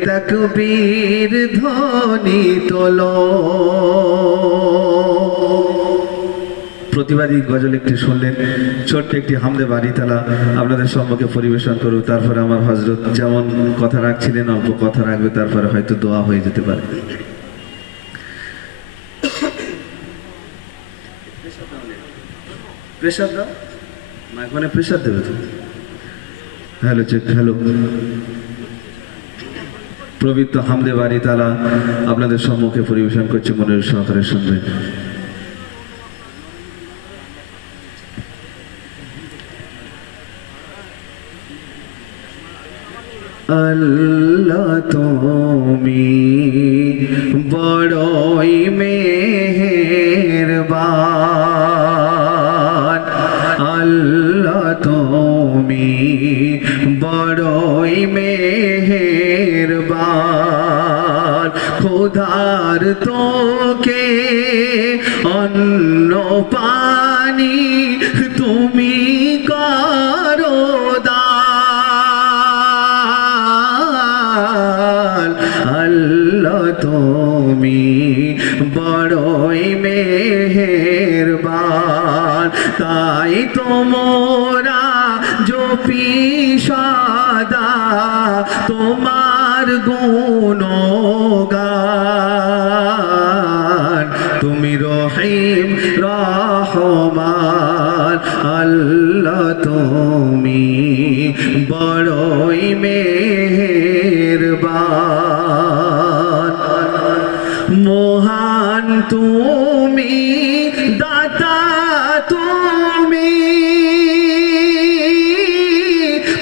তাকবীর ধ্বনি তোলো। প্রতিবাদী গজল একটি শুনলেন, ছোট্ট একটি হামদে বাড়িতালা আপনাদের সম্মুখে পরিবেশন করব। তারপরে আমার হযরত যেমন কথা রাখছিলেন অল্প কথা রাখবে, তারপরে হয়তো দোয়া হয়ে যেতে পারে। প্রেসার দাও, মাইক্রোফোনে প্রেসার দেবে তো। Hello check, hello. পবিত্র হামদে বাড়ি তালা আপনাদের সম্মুখে পরিবেশন করছে, মনের সহকারে শুনবেন। আল্লাহ তুমি বড়ই মেহেরবান, আল্লাহ তুমি বড়ই মেহেরবান, খোদার তোকে অন্ন পানি তুমি করো দান, আল্লাহ তুমি বড়ই মেহেরবান, তাই তোমরা জপি সদা তোমার গুণগান, তুমি রহিম রহমান, আল্লাহ তুমি বড়ই মেহেরবান, মহান তুমি দাতা তুমি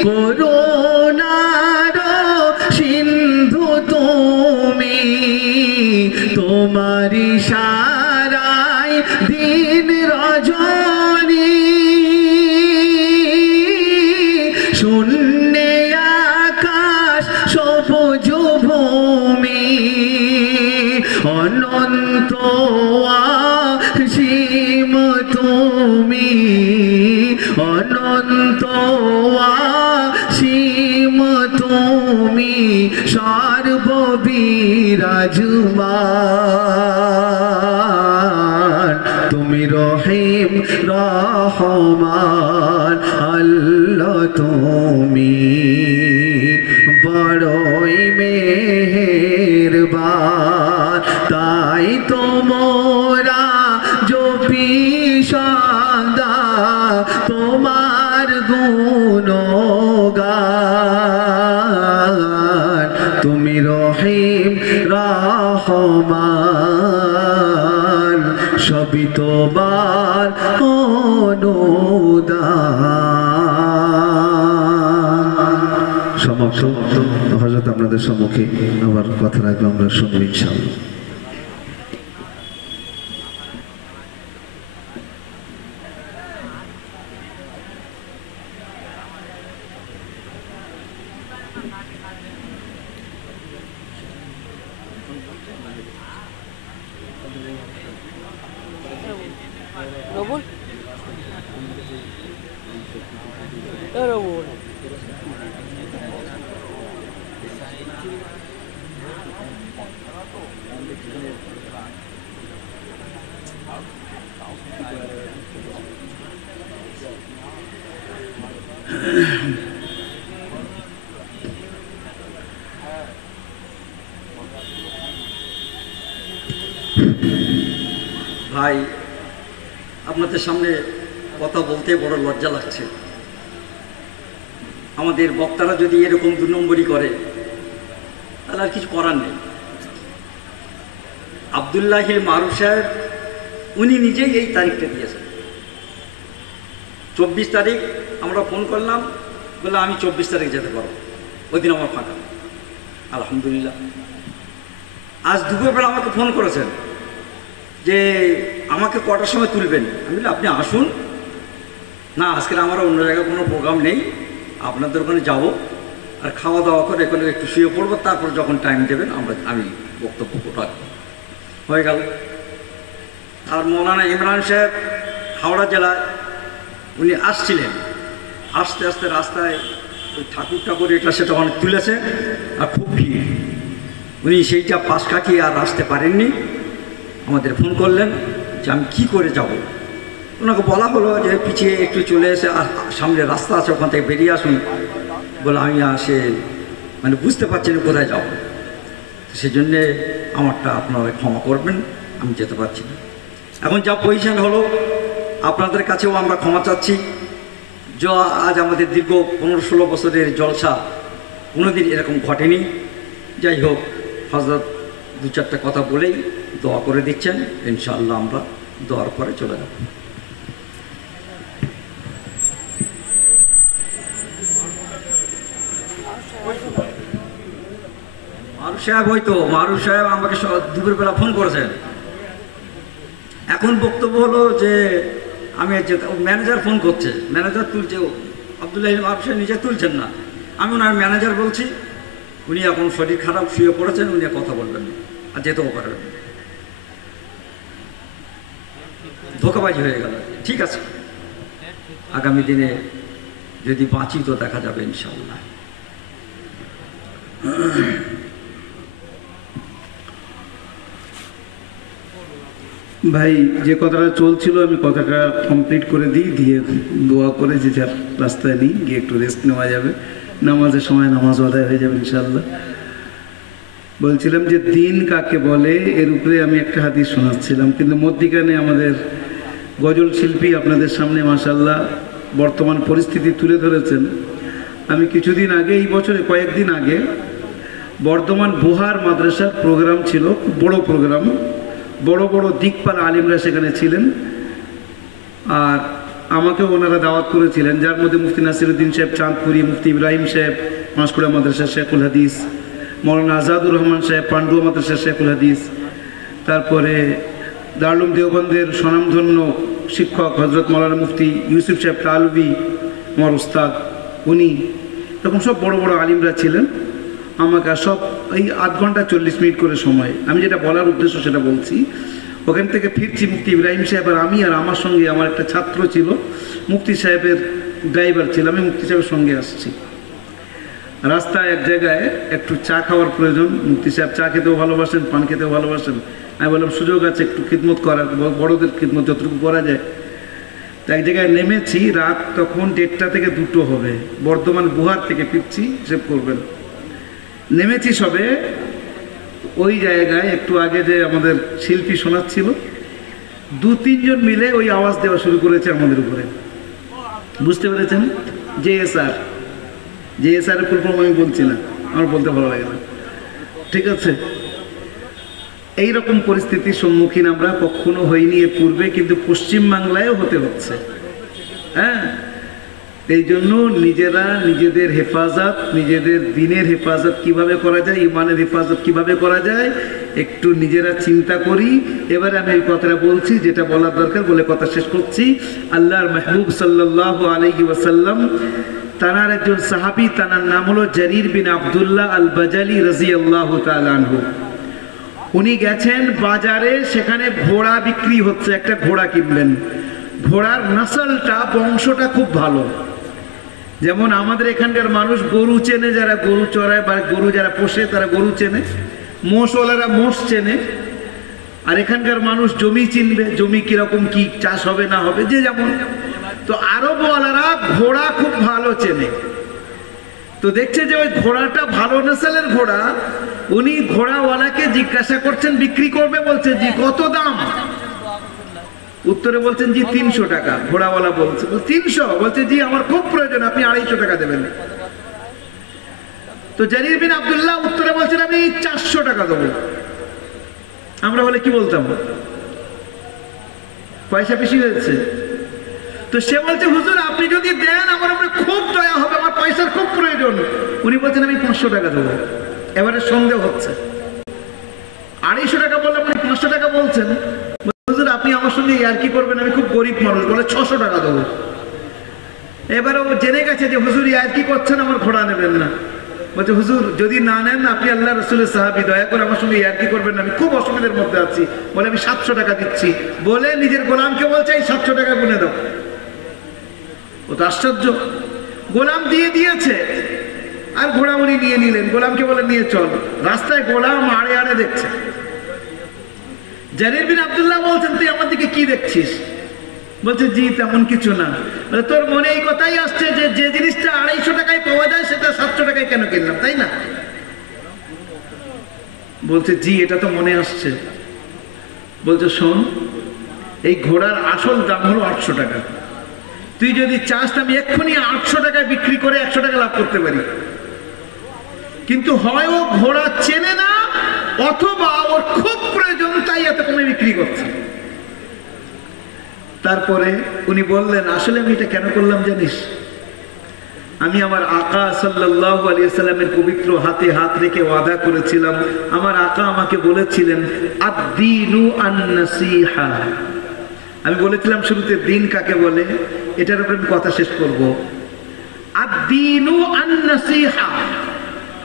করুণার সিন্ধু তুমি, তোমার ইশারায় দিন রজনী শূন্যে আকাশ সবুজ ভূমি, অনন্ত অসীম তুমি, অনন্ত অসীম তুমি, সর্ববিরাজমান, তুমি রহিম রহমান, আল্লাহ তুমি বড়ই মেহেরবান, তাই তোমরা জপি সদা তোমার গুণগান, তুমি রহিম রহমান, সবই তোমার অনুদান। সমাপ্ত। হযরত আপনাদের সম্মুখে আবার কথা রাখবো, আমরা শুনবো ইনশাআল্লাহ। Robul? Robul. ভাই, আপনাদের সামনে কথা বলতে বড় লজ্জা লাগছে। আমাদের বক্তারা যদি এরকম 2 নম্বরই করে তাহলে আর কিছু করার নেই। আব্দুল্লাহিল মারুফ সাহেব উনি নিজেই এই তারিখটা দিয়েছেন, 24 তারিখ। আমরা ফোন করলাম, বললে আমি 24 তারিখ যেতে পারবো, ওই দিন আমার ফাঁকা। আলহামদুলিল্লাহ। আজ দুপুরবেলা আমাকে ফোন করেছেন যে আমাকে কটার সময় তুলবেন। আমি বলি আপনি আসুন না, আজকে আমার অন্য জায়গায় কোনো প্রোগ্রাম নেই, আপনাদের ওখানে যাব আর খাওয়া দাওয়া করে এখানে একটু শুয়ে পড়বো, তারপর যখন টাইম দেবেন আমি বক্তব্য রাখবো। হয়ে গেল। আর মৌলানা ইমরান সাহেব হাওড়া জেলায় উনি আসছিলেন, আস্তে আস্তে রাস্তায় ওই ঠাকুর এটা সেটা অনেক তুলেছে আর খুব ভিড়, উনি সেইটা পাশ কাটিয়ে আর আসতে পারেননি। আমাদের ফোন করলেন যে আমি কী করে যাব। ওনাকে বলা হলো যে পিছিয়ে একটু চলে এসে সামনে রাস্তা আছে, ওখান থেকে বেরিয়ে আসুন। বলে আমি মানে বুঝতে পারছি না কোথায় যাব, সেই জন্যে আমারটা আপনারা ক্ষমা করবেন, আমি যেতে পারছি না। এখন যা পজিশন হলো আপনাদের কাছেও আমরা ক্ষমা চাচ্ছি আজ আমাদের দীর্ঘ 15-16 বছরের জলসা কোনোদিন এরকম ঘটেনি। যাই হোক, হযরত 2-4টা কথা বলেই দোয়া করে দিচ্ছেন, ইনশাআল্লাহ আমরা দোয়ার পরে চলে যাব। মারুফ সাহেব, হয়তো মারুফ সাহেব আমাকে দুপুরবেলা ফোন করেছেন। এখন বক্তব্য হলো যে আমি ম্যানেজার ফোন করছে, ম্যানেজার তুলছে, আব্দুল্লাহ মারুফ সাহেব নিজে তুলছেন না। আমি ওনার ম্যানেজার বলছি, উনি এখন শরীর খারাপ, শুয়ে পড়েছেন, উনি কথা বলবেন না, আর যেতেও পারবেন না। ধোঁকাবাজি হয়ে গেল। ঠিক আছে, আগামী দিনে যদি বাঁচি তো দেখা যাবে ইনশাআল্লাহ। ভাই, যে কথাটা চলছিল আমি কথাটা কমপ্লিট করে দিই, দিয়ে দোয়া করে যে যার রাস্তায় নিই, গিয়ে একটু রেস্ট নেওয়া যাবে, নামাজের সময় নামাজ আদায় হয়ে যাবে ইনশাআল্লাহ। বলছিলাম যে দিন কাকে বলে, এর উপরে আমি একটা হাদিস শোনাচ্ছিলাম, কিন্তু মধ্যিখানে আমাদের গজল শিল্পী আপনাদের সামনে মাশাআল্লাহ বর্তমান পরিস্থিতি তুলে ধরেছেন। আমি কিছুদিন আগে, এই বছরে কয়েকদিন আগে, বর্ধমান বুহার মাদ্রাসার প্রোগ্রাম ছিল, খুব বড় প্রোগ্রাম, বড় বড় দিকপাল আলিমরা সেখানে ছিলেন, আর আমাকেও ওনারা দাওয়াত করেছিলেন, যার মধ্যে মুফতি নাসিরউদ্দিন সাহেব চাঁদপুরি, মুফতি ইব্রাহিম সাহেব পাঁশকুড়া মাদ্রাসার শেখুল হাদিস, মৌলানা আজাদুর রহমান সাহেব পান্ডুয়া মাদ্রাসার শেখুল হাদিস, তারপরে দারুল দেওবন্দের স্বনামধন্য শিক্ষক হজরত মৌলানা মুফতি ইউসুফ সাহেব তালবি আমার উস্তাদ, উনি, এরকম সব বড় বড় আলিমরা ছিলেন। আমাকে সব এই 8 ঘন্টা 40 মিনিট করে সময়, আমি যেটা বলার উদ্দেশ্য সেটা বলছি। ওখান থেকে ফিরছি, মুফতি ইব্রাহিম সাহেব আর আমি, আর আমার সঙ্গে আমার একটা ছাত্র ছিল, মুফতি সাহেবের ড্রাইভার ছিল, আমি মুফতি সাহেবের সঙ্গে আসছি। রাস্তায় এক জায়গায় একটু চা খাওয়ার প্রয়োজন, মুফতি সাহেব চা খেতেও ভালোবাসেন, পান খেতেও ভালোবাসেন। আমি বললাম সুযোগ আছে একটু খিদমত করার, বড়দের খিদমত যতটুকু করা যায়। তো এক জায়গায় নেমেছি, রাত তখন 1:30 থেকে 2 হবে, বর্ধমান বুহার থেকে ফিরছি, হিসেব করবেন। নেমেছি সবে, ওই জায়গায় একটু আগে যে আমাদের শিল্পী শোনাচ্ছিল, 2-3 জন মিলে ওই আওয়াজ দেওয়া শুরু করেছে আমাদের উপরে। বুঝতে পেরেছেন? জেএসআর, জেএসআর এর ফুল ফর্ম আমি বলছি না, আমার বলতে ভালো লাগে না, ঠিক আছে? এইরকম পরিস্থিতির সম্মুখীন আমরা কখনো হইনি এর পূর্বে, কিন্তু পশ্চিমবাংলায়ও হতে হচ্ছে। হ্যাঁ, এই জন্য নিজেরা নিজেদের হেফাজত, নিজেদের দিনের হেফাজত কিভাবে করা যায়, ইমানের হেফাজত কিভাবে করা যায়, একটু নিজেরা চিন্তা করি। এবারে আমি এই কথাটা বলছি যেটা বলার দরকার, বলে কথা শেষ করছি। আল্লাহর মাহবুব সাল্লাল্লাহু আলাইহি ওয়াসাল্লাম, তানার একজন সাহাবী, তানার নাম হলো জারির বিন আব্দুল্লাহ আল বাজালি রাদিয়াল্লাহু তাআলা আনহু। উনি গেছেন বাজারে, সেখানে ঘোড়া বিক্রি হচ্ছে, একটা ঘোড়া কিনবেন। ঘোড়ার নসলটা, বংশটা খুব ভালো। যেমন আমাদের এখানকার মানুষ গরু চেনে, যারা গরু চড়ায় বা গরু যারা পোষে তারা গরু চেনে, মোষওয়ালারা মোষ চেনে, আর এখানকার মানুষ জমি চিনবে, জমি কিরকম কি চাষ হবে না হবে, যে যেমন। তো আরবওয়ালারা ঘোড়া খুব ভালো চেনে। তো দেখছে যে ওই ঘোড়াটা ভালো নসলের ঘোড়া, উনি ঘোড়াওয়ালাকে জিজ্ঞাসা করছেন, বিক্রি করবে, বলছে জি, কত দাম? উত্তরে বলছেন জি 300 টাকা। ঘোড়াওয়ালা বলছে 300, বলছে জি আমার খুব প্রয়োজন, আপনি 250 টাকা দেবেন। তো জারির বিন আব্দুল্লাহ উত্তরে বলছেন আমি 400 টাকা দেবো। আমরা বলে কি বলতাম, পয়সা বেশি হয়েছে। তো সে বলছে হুজুর আপনি যদি দেন আমার উপরে খুব দয়া হবে, আমার পয়সার খুব প্রয়োজন। উনি বলছেন আমি 500 টাকা দেবো। এবারে সন্দেহ হচ্ছে, 250 টাকা বললাম, উনি 500 টাকা বলছেন। হুজুর আপনি আমার সঙ্গে ইয়ার্কি করবেন, আমি খুব গরিব মানুষ, বলে 600 টাকা দেবো। এবারে ও জেনে গেছে যে হুজুর ইয়ার্কি করছেন, আমার ঘোড়া নেবেন না। বলছে হুজুর যদি না নেন, আপনি আল্লাহ রসুলের সাহাবী, দয়া করে আমার সঙ্গে ইয়ার্কি করবেন না, আমি খুব অসুবিধার মধ্যে আছি। বলে আমি 700 টাকা দিচ্ছি। বলে নিজের গোলামকে বলছে এই 700 টাকা গুনে দাও। ও তো আশ্চর্য, গোলাম দিয়ে দিয়েছে, আর ঘোড়া উনি নিয়ে নিলেন। গোলামকে বলে নিয়ে চল। রাস্তায় গোলাম আড়ে আড়ে দেখছে। জারির বিন আব্দুল্লাহ বলছেন তুই আমার দিকে কি দেখছিস? বলছে জি তেমন কিছু না। তোর মনে এই কথাই আসছে যে যে জিনিসটা 250 টাকায় পাওয়া যায় সেটা 700 টাকায় কেন কিনলাম, তাই না? বলছে জি এটা তো মনে আসছে। বলছে শোন, এই ঘোড়ার আসল দাম হলো 800 টাকা, তুই যদি চাস আমি এক্ষুনি 800 টাকায় বিক্রি করে 100 টাকা লাভ করতে পারি, কিন্তু হয় ও ঘোড়া চেনে না অথবা ওর খুব প্রয়োজন তাই এত কমে বিক্রি করছে। তারপরে উনি বললেন, আসলে আমি এটা কেন করলাম জানিস? আমি আমার আকা সাল্লাল্লাহু আলাইহি ওয়াসাল্লামের পবিত্র হাতে হাত রেখে ওয়াদা করেছিলাম। আমার আকা আমাকে বলেছিলেন আদ-দীনু আন-নাসিহা। আমি বলেছিলাম শুরুতে দিন কাকে বলে, এটার উপর আমি কথা শেষ করব। আদ-দীনু আন-নাসিহা,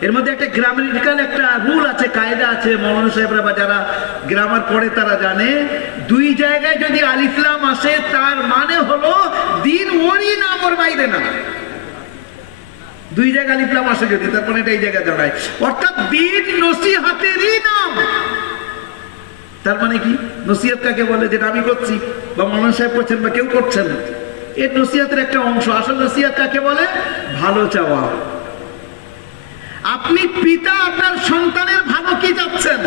এর মধ্যে একটা গ্রামারিক্যাল একটা রুল আছে, কায়দা আছে। মৌলানা সাহেবরা বা যারা গ্রামার পড়ে তারা জানে, দুই জায়গায় যদি আলিফ লাম আসে তার মানে হলো দিন ওরই নাম, ওর বাইরে না। দুই জায়গায় আলিফ লাম আসে যদি, তারপরে এটা এই জায়গায় দাঁড়ায়, অর্থাৎ দিন নসিহতেরই নাম। তার মানে কি? নসিহত কাকে বলে? যেটা আমি করছি বা মৌলানা সাহেব করছেন বা কেউ করছেন, এর নসিহতের একটা অংশ। আসল নসিহত কাকে বলে? ভালো চাওয়া। আপনি পিতা আপনার সন্তানের ভালো কি চাচ্ছেন?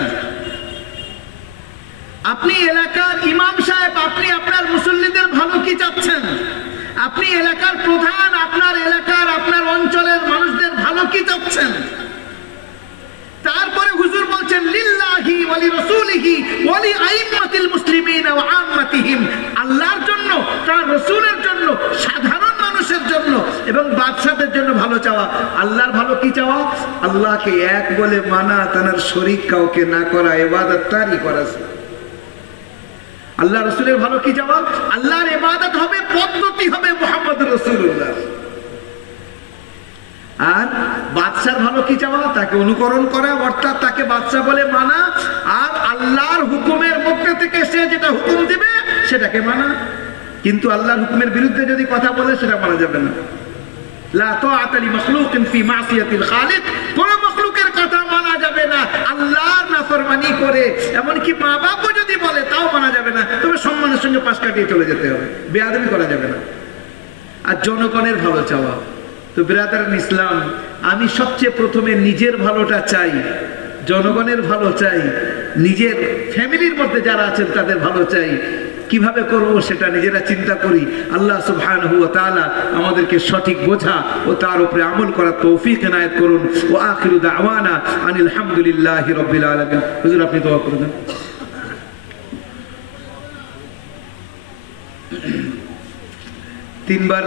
আপনি এলাকার ইমাম সাহেব আপনি আপনার মুসল্লিদের ভালো কি চাচ্ছেন? আপনি এলাকার প্রধান আপনার এলাকার আপনার অঞ্চলের মানুষদের ভালো কি চাচ্ছেন? তারপরে হুজুর বলছেন লিল্লাহি ওয়া লিরাসূলিহি ওয়া লিআইম্মাতিল মুসলিমিনা ওয়া আম্মাতিহিম, আল্লাহর জন্য, তার রাসূলের জন্য, সাধারণ মানুষের জন্য এবং বাদশাদের জন্য ভালো চাওয়া। আল্লাহর ভালো কি চাওয়া? আল্লাহকে এক বলে মানা, তার শরীক কাউকে না করা, ইবাদত তারই করা। আল্লাহ রাসূলের ভালো কি চাওয়া? আল্লাহর ইবাদত হবে, পদ্ধতি হবে মুহাম্মদুর রাসূলুল্লাহ। আর বাদশার ভালো কি চাওয়া? তাকে অনুকরণ করা, অর্থাৎ তাকে বাদশা বলে মানা, আর আল্লাহর হুকুমের মধ্যে থেকে সে যেটা হুকুম দিবে সেটাকে মানা। কিন্তু আল্লাহর হুকুমের বিরুদ্ধে যদি কথা বলে সেটা মানা যাবে না। লা তাআতা লিমাখলুকিন ফি মাসিয়াতিল খালিক, কোন মাখলুকের কথা মানা যাবে না আল্লাহর নাফরমানি করে। এমনকি মা বাপও যদি বলে তাও মানা যাবে না, তবে সম্মানের সঙ্গে পাশ কাটিয়ে চলে যেতে হবে, বেয়াদবি করা যাবে না। আর জনগণের ভালো চাওয়া, তো বিরাদারান ইসলাম, আমি সবচেয়ে প্রথমে নিজের ভালোটা চাই, জনগণের ভালো চাই, নিজের ফ্যামিলির মধ্যে যারা আছেন তাদের ভালো চাই। কিভাবে করব সেটা নিজেরা চিন্তা করি। আল্লাহ সুবহানাহু ওয়া তাআলা আমাদেরকে সঠিক বোঝা ও তার উপরে আমল করার তৌফিক এনায়েত করুন। ওয়া আখিরু দাওয়ানা আনিল হামদুলিল্লাহি রাব্বিল আলামিন। হুজুর আপনি দোয়া করে দেন। তিনবার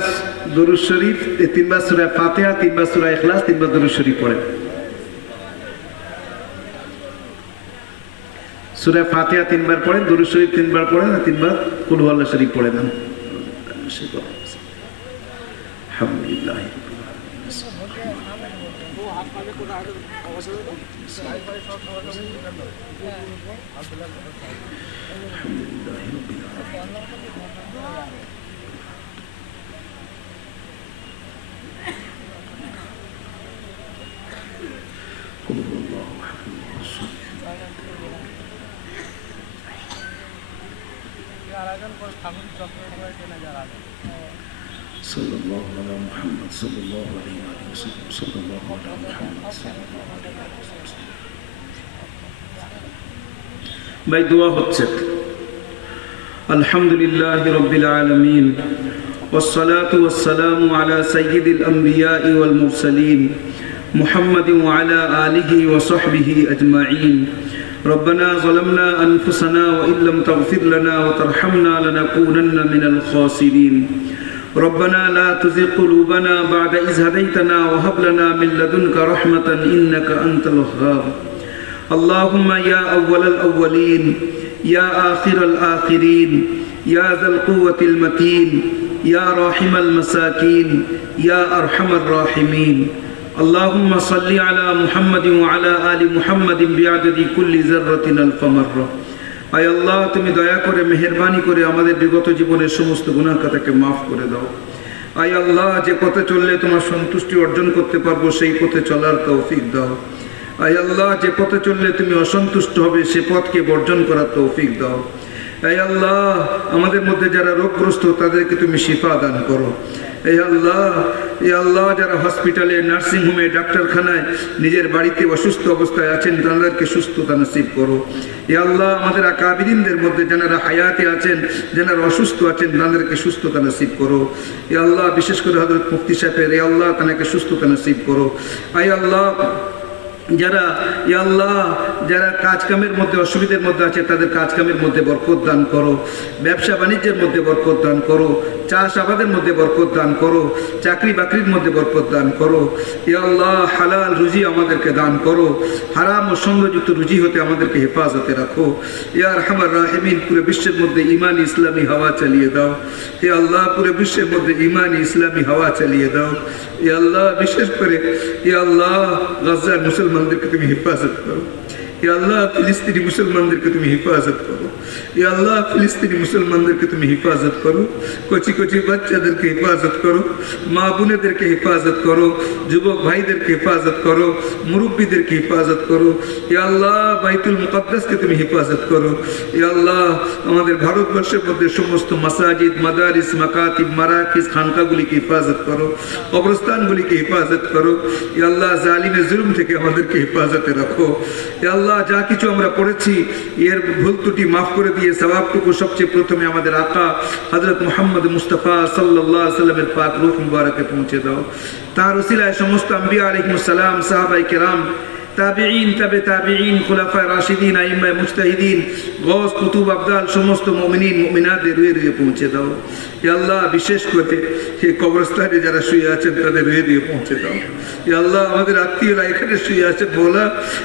দরুদ শরীফ, তিনবার সূরা ফাতিহা, তিনবার সূরা ইখলাস, তিনবার দরুদ শরীফ পড়েন। সূরা ফাতিহা তিনবার পড়েন, দরুদ শরীফ তিনবার পড়েন, আর তিনবার কুল হুয়াল্লাহু শরীফ পড়ে দেন। আলহামদুলিল্লাহ। ভাই দোয়া হচ্ছে। আলহামদুলিল্লাহি রাব্বিল আলামিন والصلاة والسلام على سيد الأنبياء والمرسلين محمد وعلى آله وصحبه أجمعين. ربنا ظلمنا أنفسنا وإن لم تغفر لنا وترحمنا لنكونن من الخاسرين. ربنا لا تزغ قلوبنا بعد إذ هديتنا وهب لنا من لدنك رحمة إنك أنت الوهاب. اللهم يا أول الأولين يا آخر الآخرين يا ذا القوة المتين يا راحم المساكين يا أرحم الراحمين. اللهم صل على محمد وعلى آل محمد بعدد كل ذرة ألف مرة. আয় আল্লাহ, তুমি দয়া করে মেহেরবানি করে আমাদের বিগত জীবনের সমস্ত গুনাহ খাতাকে মাফ করে দাও। আয় আল্লাহ, যে পথে চললে তোমার সন্তুষ্টি অর্জন করতে পারবো সেই পথে চলার তৌফিক দাও। আয় আল্লাহ, যে পথে চললে তুমি অসন্তুষ্ট হবে সে পথকে বর্জন করার তৌফিক দাও। আয় আল্লাহ, আমাদের মধ্যে যারা রোগগ্রস্ত তাদেরকে তুমি শিফা দান করো। এই আল্লাহ যারা হসপিটালে, নার্সিং হোমে, ডাক্তারখানায়, নিজের বাড়িতে অসুস্থ অবস্থায় আছেন তাদেরকে সুস্থতা নসিব করো। এ আল্লাহ আমাদের আকাবিরিনদের মধ্যে যারা হায়াতে আছেন, যারা অসুস্থ আছেন তাদেরকে সুস্থতা নসিব করো। এ আল্লাহ বিশেষ করে হযরত মুফতি সাহেবের, এ আল্লাহ তাদেরকে সুস্থতা নসিব করো। আই আল্লাহ যারা কাজ কামের মধ্যে অসুবিধার মধ্যে আছে তাদের কাজ কামের মধ্যে বরকত দান করো, ব্যবসা বাণিজ্যের মধ্যে বরকত দান করো, চাষ আবাদের মধ্যে বরকত দান করো, চাকরি বাকরির মধ্যে বরকত দান করো। ইয়া আল্লাহ হালাল রুজি আমাদেরকে দান করো, হারাম ও সন্দেহযুক্ত রুজি হতে আমাদেরকে হেফাজতে রাখো। ইয়া আরহামার রাহিমিন, পুরো বিশ্বের মধ্যে ঈমান ইসলামী হাওয়া চালিয়ে দাও। হে আল্লাহ পুরো বিশ্বের মধ্যে ঈমান ইসলামী হাওয়া চালিয়ে দাও। ইয়া আল্লাহ বিশেষ করে ইয়া আল্লাহ গাজার মুসলমানদেরকে তুমি হেফাজত করো। ইয়া আল্লাহ ফিলিস্তিনি মুসলমানদেরকে তুমি হেফাজত করো। ইয়া আল্লাহ ফিলিস্তিনি মুসলমানদেরকে তুমি হেফাজত করো। কচি কচি বাচ্চাদেরকে হেফাজত করো, মা বোনেদেরকে হেফাজত করো, যুবক ভাইদেরকে হেফাজত করো, মুরব্বীদেরকে হেফাজত করো। ইয়া আল্লাহ বাইতুল মুকাদ্দাসকে তুমি হেফাজত করো। ইয়া আল্লাহ আমাদের ভারতবর্ষের মধ্যে সমস্ত মাসাজিদ, মাদারিস, মাকাতিব, মারাকিজ, খানকাগুলিকে হেফাজত করো, কবরস্থানগুলিকে হেফাজত করো। ইয়া আল্লাহ জালিমের জুলুম থেকে আমাদেরকে হেফাজতে রাখো। ইয়া আল্লাহ যা কিছু আমরা পড়েছি এর ভুল ত্রুটি মাফ করে দিয়ে সওয়াবটুকু সবচেয়ে প্রথমে আমাদের আকা হযরত মুহাম্মদ মুস্তাফা সাল্লাল্লাহু আলাইহি সাল্লামের পাক রূহ মুবারকে পৌঁছে দাও। তার ওসিলায় সমস্ত আম্বিয়া আলাইহিমুস সালাম, সাহাবায়ে কেরাম, তাবিঈন, তাবিঈন, খুলাফায়ে রাশিদিন, আইম্মায়ে মুজতাহিদিন, গওস, কুতুব, আবদাল, সমস্ত মুমিনিন মুমিনাতদের রুহে রুহে পৌঁছে দাও। ইয়া আল্লাহ বিশেষ করে এই কবরস্থানে যারা শুয়ে আছেন তাদের রুহে রুহে পৌঁছে দাও। ইয়া আল্লাহ আমাদের আত্মীয়রা এখানে শুয়ে আছে বলা,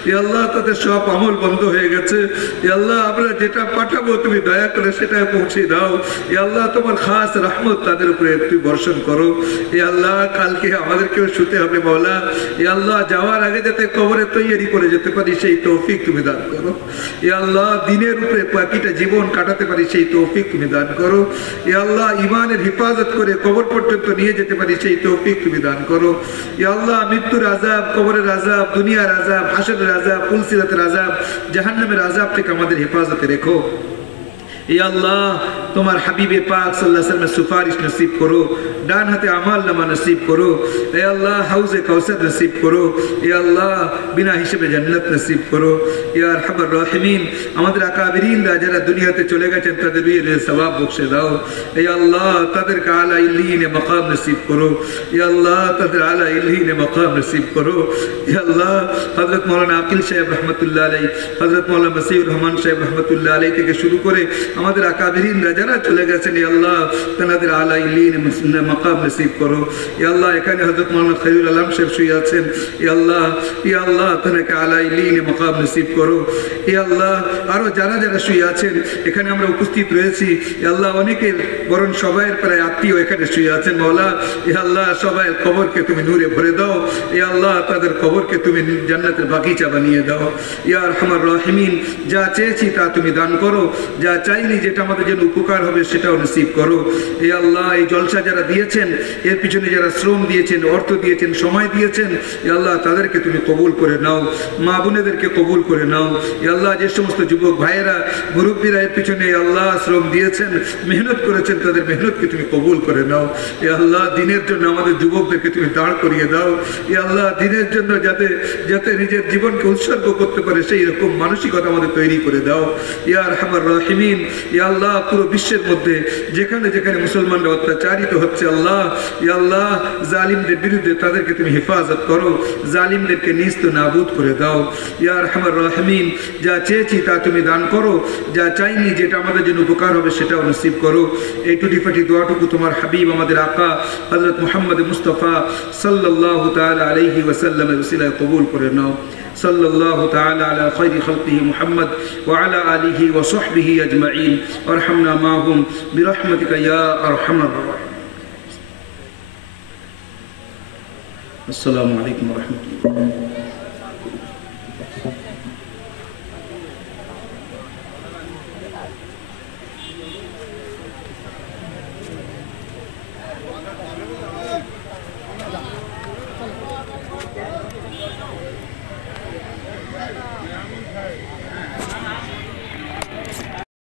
ইয়া আল্লাহ তাদের সব আমল বন্ধ হয়ে গেছে। ইয়া আল্লাহ আমরা যেটা পাঠাবো তুমি দয়া করে সেটা পৌঁছে দাও। ইয়া আল্লাহ তোমার খাস রহমত তাদের উপরে তুমি বর্ষণ করো। ইয়া আল্লাহ কালকে আমাদেরকেও শুতে হবে মওলা। ইয়া আল্লাহ যাওয়ার আগে যাতে কবরে তৈরি করে যেতে পারি সেই তৌফিক তুমি দান করো। ইয়া আল্লাহ দিনের উপরে বাকিটা জীবন কাটাতে পারি সেই তৌফিক তুমি দান করো। ইয়া আল্লাহ ঈমানের হিফাজত করে কবর পর্যন্ত নিয়ে যেতে পারি সেই তৌফিক তুমি দান করো। ইয়া আল্লাহ মৃত্যুর আযাব, কবরের আযাব, দুনিয়ার আযাব, হাসরের আযাব, পুলসিরাতের আযাব, জাহান্নামের আযাব থেকে আমাদের হেফাজতে রেখো। ইয়া আল্লাহ তোমার হাবিবে পাক সাল্লাল্লাহু আলাইহি ওয়াসাল্লামের সুপারিশ নসিব করো, ডান হাতে আমাল নামা নসিব করো। ইয়া আল্লাহ হাউজে কাউসার নসিব করো। ইয়া আল্লাহ বিনা হিসেবে জান্নাত নসিব করো। ইয়া আরহামার রাহিমিন, আমাদের আকাবিরিনরা যারা দুনিয়াতে চলে গেছেন তাদের রুহের সওয়াব বখশে দাও। ইয়া আল্লাহ তাদেরকে আলা ইল্লিয়িনে মাকাম নসিব করো। ইয়া আল্লাহ তাদের আলা ইল্লিয়িনে মাকাম নসিব করো। ইয়া আল্লাহ হযরত মাওলানা আকিল সাহেব রাহমাতুল্লাহ আলাইহি, হযরত মাওলানা মাসিউর রহমান সাহেব রাহমাতুল্লাহ আলাইহি থেকে শুরু করে আমাদের আকাবিরিনরা যারা চলে গেছেন ইয়া আল্লাহ তাদের আলা ইল্লিয়িনে মাকাম নসিব করো। ইয়া আল্লাহ এখানে হযরত মাওলানা খলিলুল আলম সাহেব শুয়ে আছেন, ইয়া আল্লাহ তাদেরকে আলা ইল্লিয়িনে মাকাম নসিব করো। ইয়া আল্লাহ আরো যারা যারা শুয়ে আছেন এখানে আমরা উপস্থিত রয়েছি, ইয়া আল্লাহ অনেকের বরং সবাইয়ের প্রায় আত্মীয় এখানে শুয়ে আছেন মাওলা। ইয়া আল্লাহ সবাইয়ের কবরকে তুমি নূরে ভরে দাও। ইয়া আল্লাহ তাদের কবরকে তুমি জান্নাতের বাগিচা বানিয়ে দাও। ইয়া আরহামার রাহিমিন, যা চেয়েছি তা তুমি দান করো, যা চাইনি যেটা আমাদের জন্য উপকার হবে সেটাও নসিব করো। ইয়া আল্লাহ এই জলসা যারা দিয়েছেন, এর পিছনে যারা শ্রম দিয়েছেন, অর্থ দিয়েছেন, সময় দিয়েছেন, ইয়া আল্লাহ তাদেরকে তুমি কবুল করে নাও, মা বোনেদেরকে কবুল করে নাও। ইয়া আল্লাহ যে সমস্ত যুবক ভাইয়েরা, মুরব্বীরা এর পিছনে ইয়া আল্লাহ শ্রম দিয়েছেন, মেহনত করেছেন, তাদের মেহনতকে তুমি কবুল করে নাও। ইয়া আল্লাহ দিনের জন্য আমাদের যুবকদেরকে তুমি দাঁড় করিয়ে দাও। ইয়া আল্লাহ দিনের জন্য যাতে নিজের জীবনকে উৎসর্গ করতে পারে সেই রকম মানসিকতা আমাদের তৈরি করে দাও। ইয়া আরহামার রাহিমিন, ইয়া আল্লাহ পুরো বিশ্বের মধ্যে যেখানে যেখানে মুসলমানরা অত্যাচারিত হচ্ছে আল্লাহ, ইয়া আল্লাহ জালিমদের বিরুদ্ধে তাদেরকে তুমি হেফাজত করো, জালিমদেরকে নিস্ত নাবুদ করে দাও। ইয়া আরহামার রাহিমিন, যা চেয়েছি তা তুমি দান করো, যা চাইনি যেটা আমাদের জন্য উপকার হবে সেটাও নসিব করো। এই টুটিফাটি দোয়াটুকু তোমার হাবিব আমাদের আকা হযরত মুহাম্মদ মুস্তাফা সাল্লাল্লাহু তাআলা আলাইহি ওয়াসাল্লামের ওসিলায় কবুল করে নাও। সাল্লাল্লাহু তাআলা আলা খায়রি খালকিহি মুহাম্মদ ওয়া আলা আলিহি ওয়া সাহবিহি আজমাইন ওয়ারহামনা মাহুম বিরহমাতিকা ইয়া আরহামার রাহিমিন। আসসালামু আলাইকুম ওয়া রাহমাতুল্লাহ।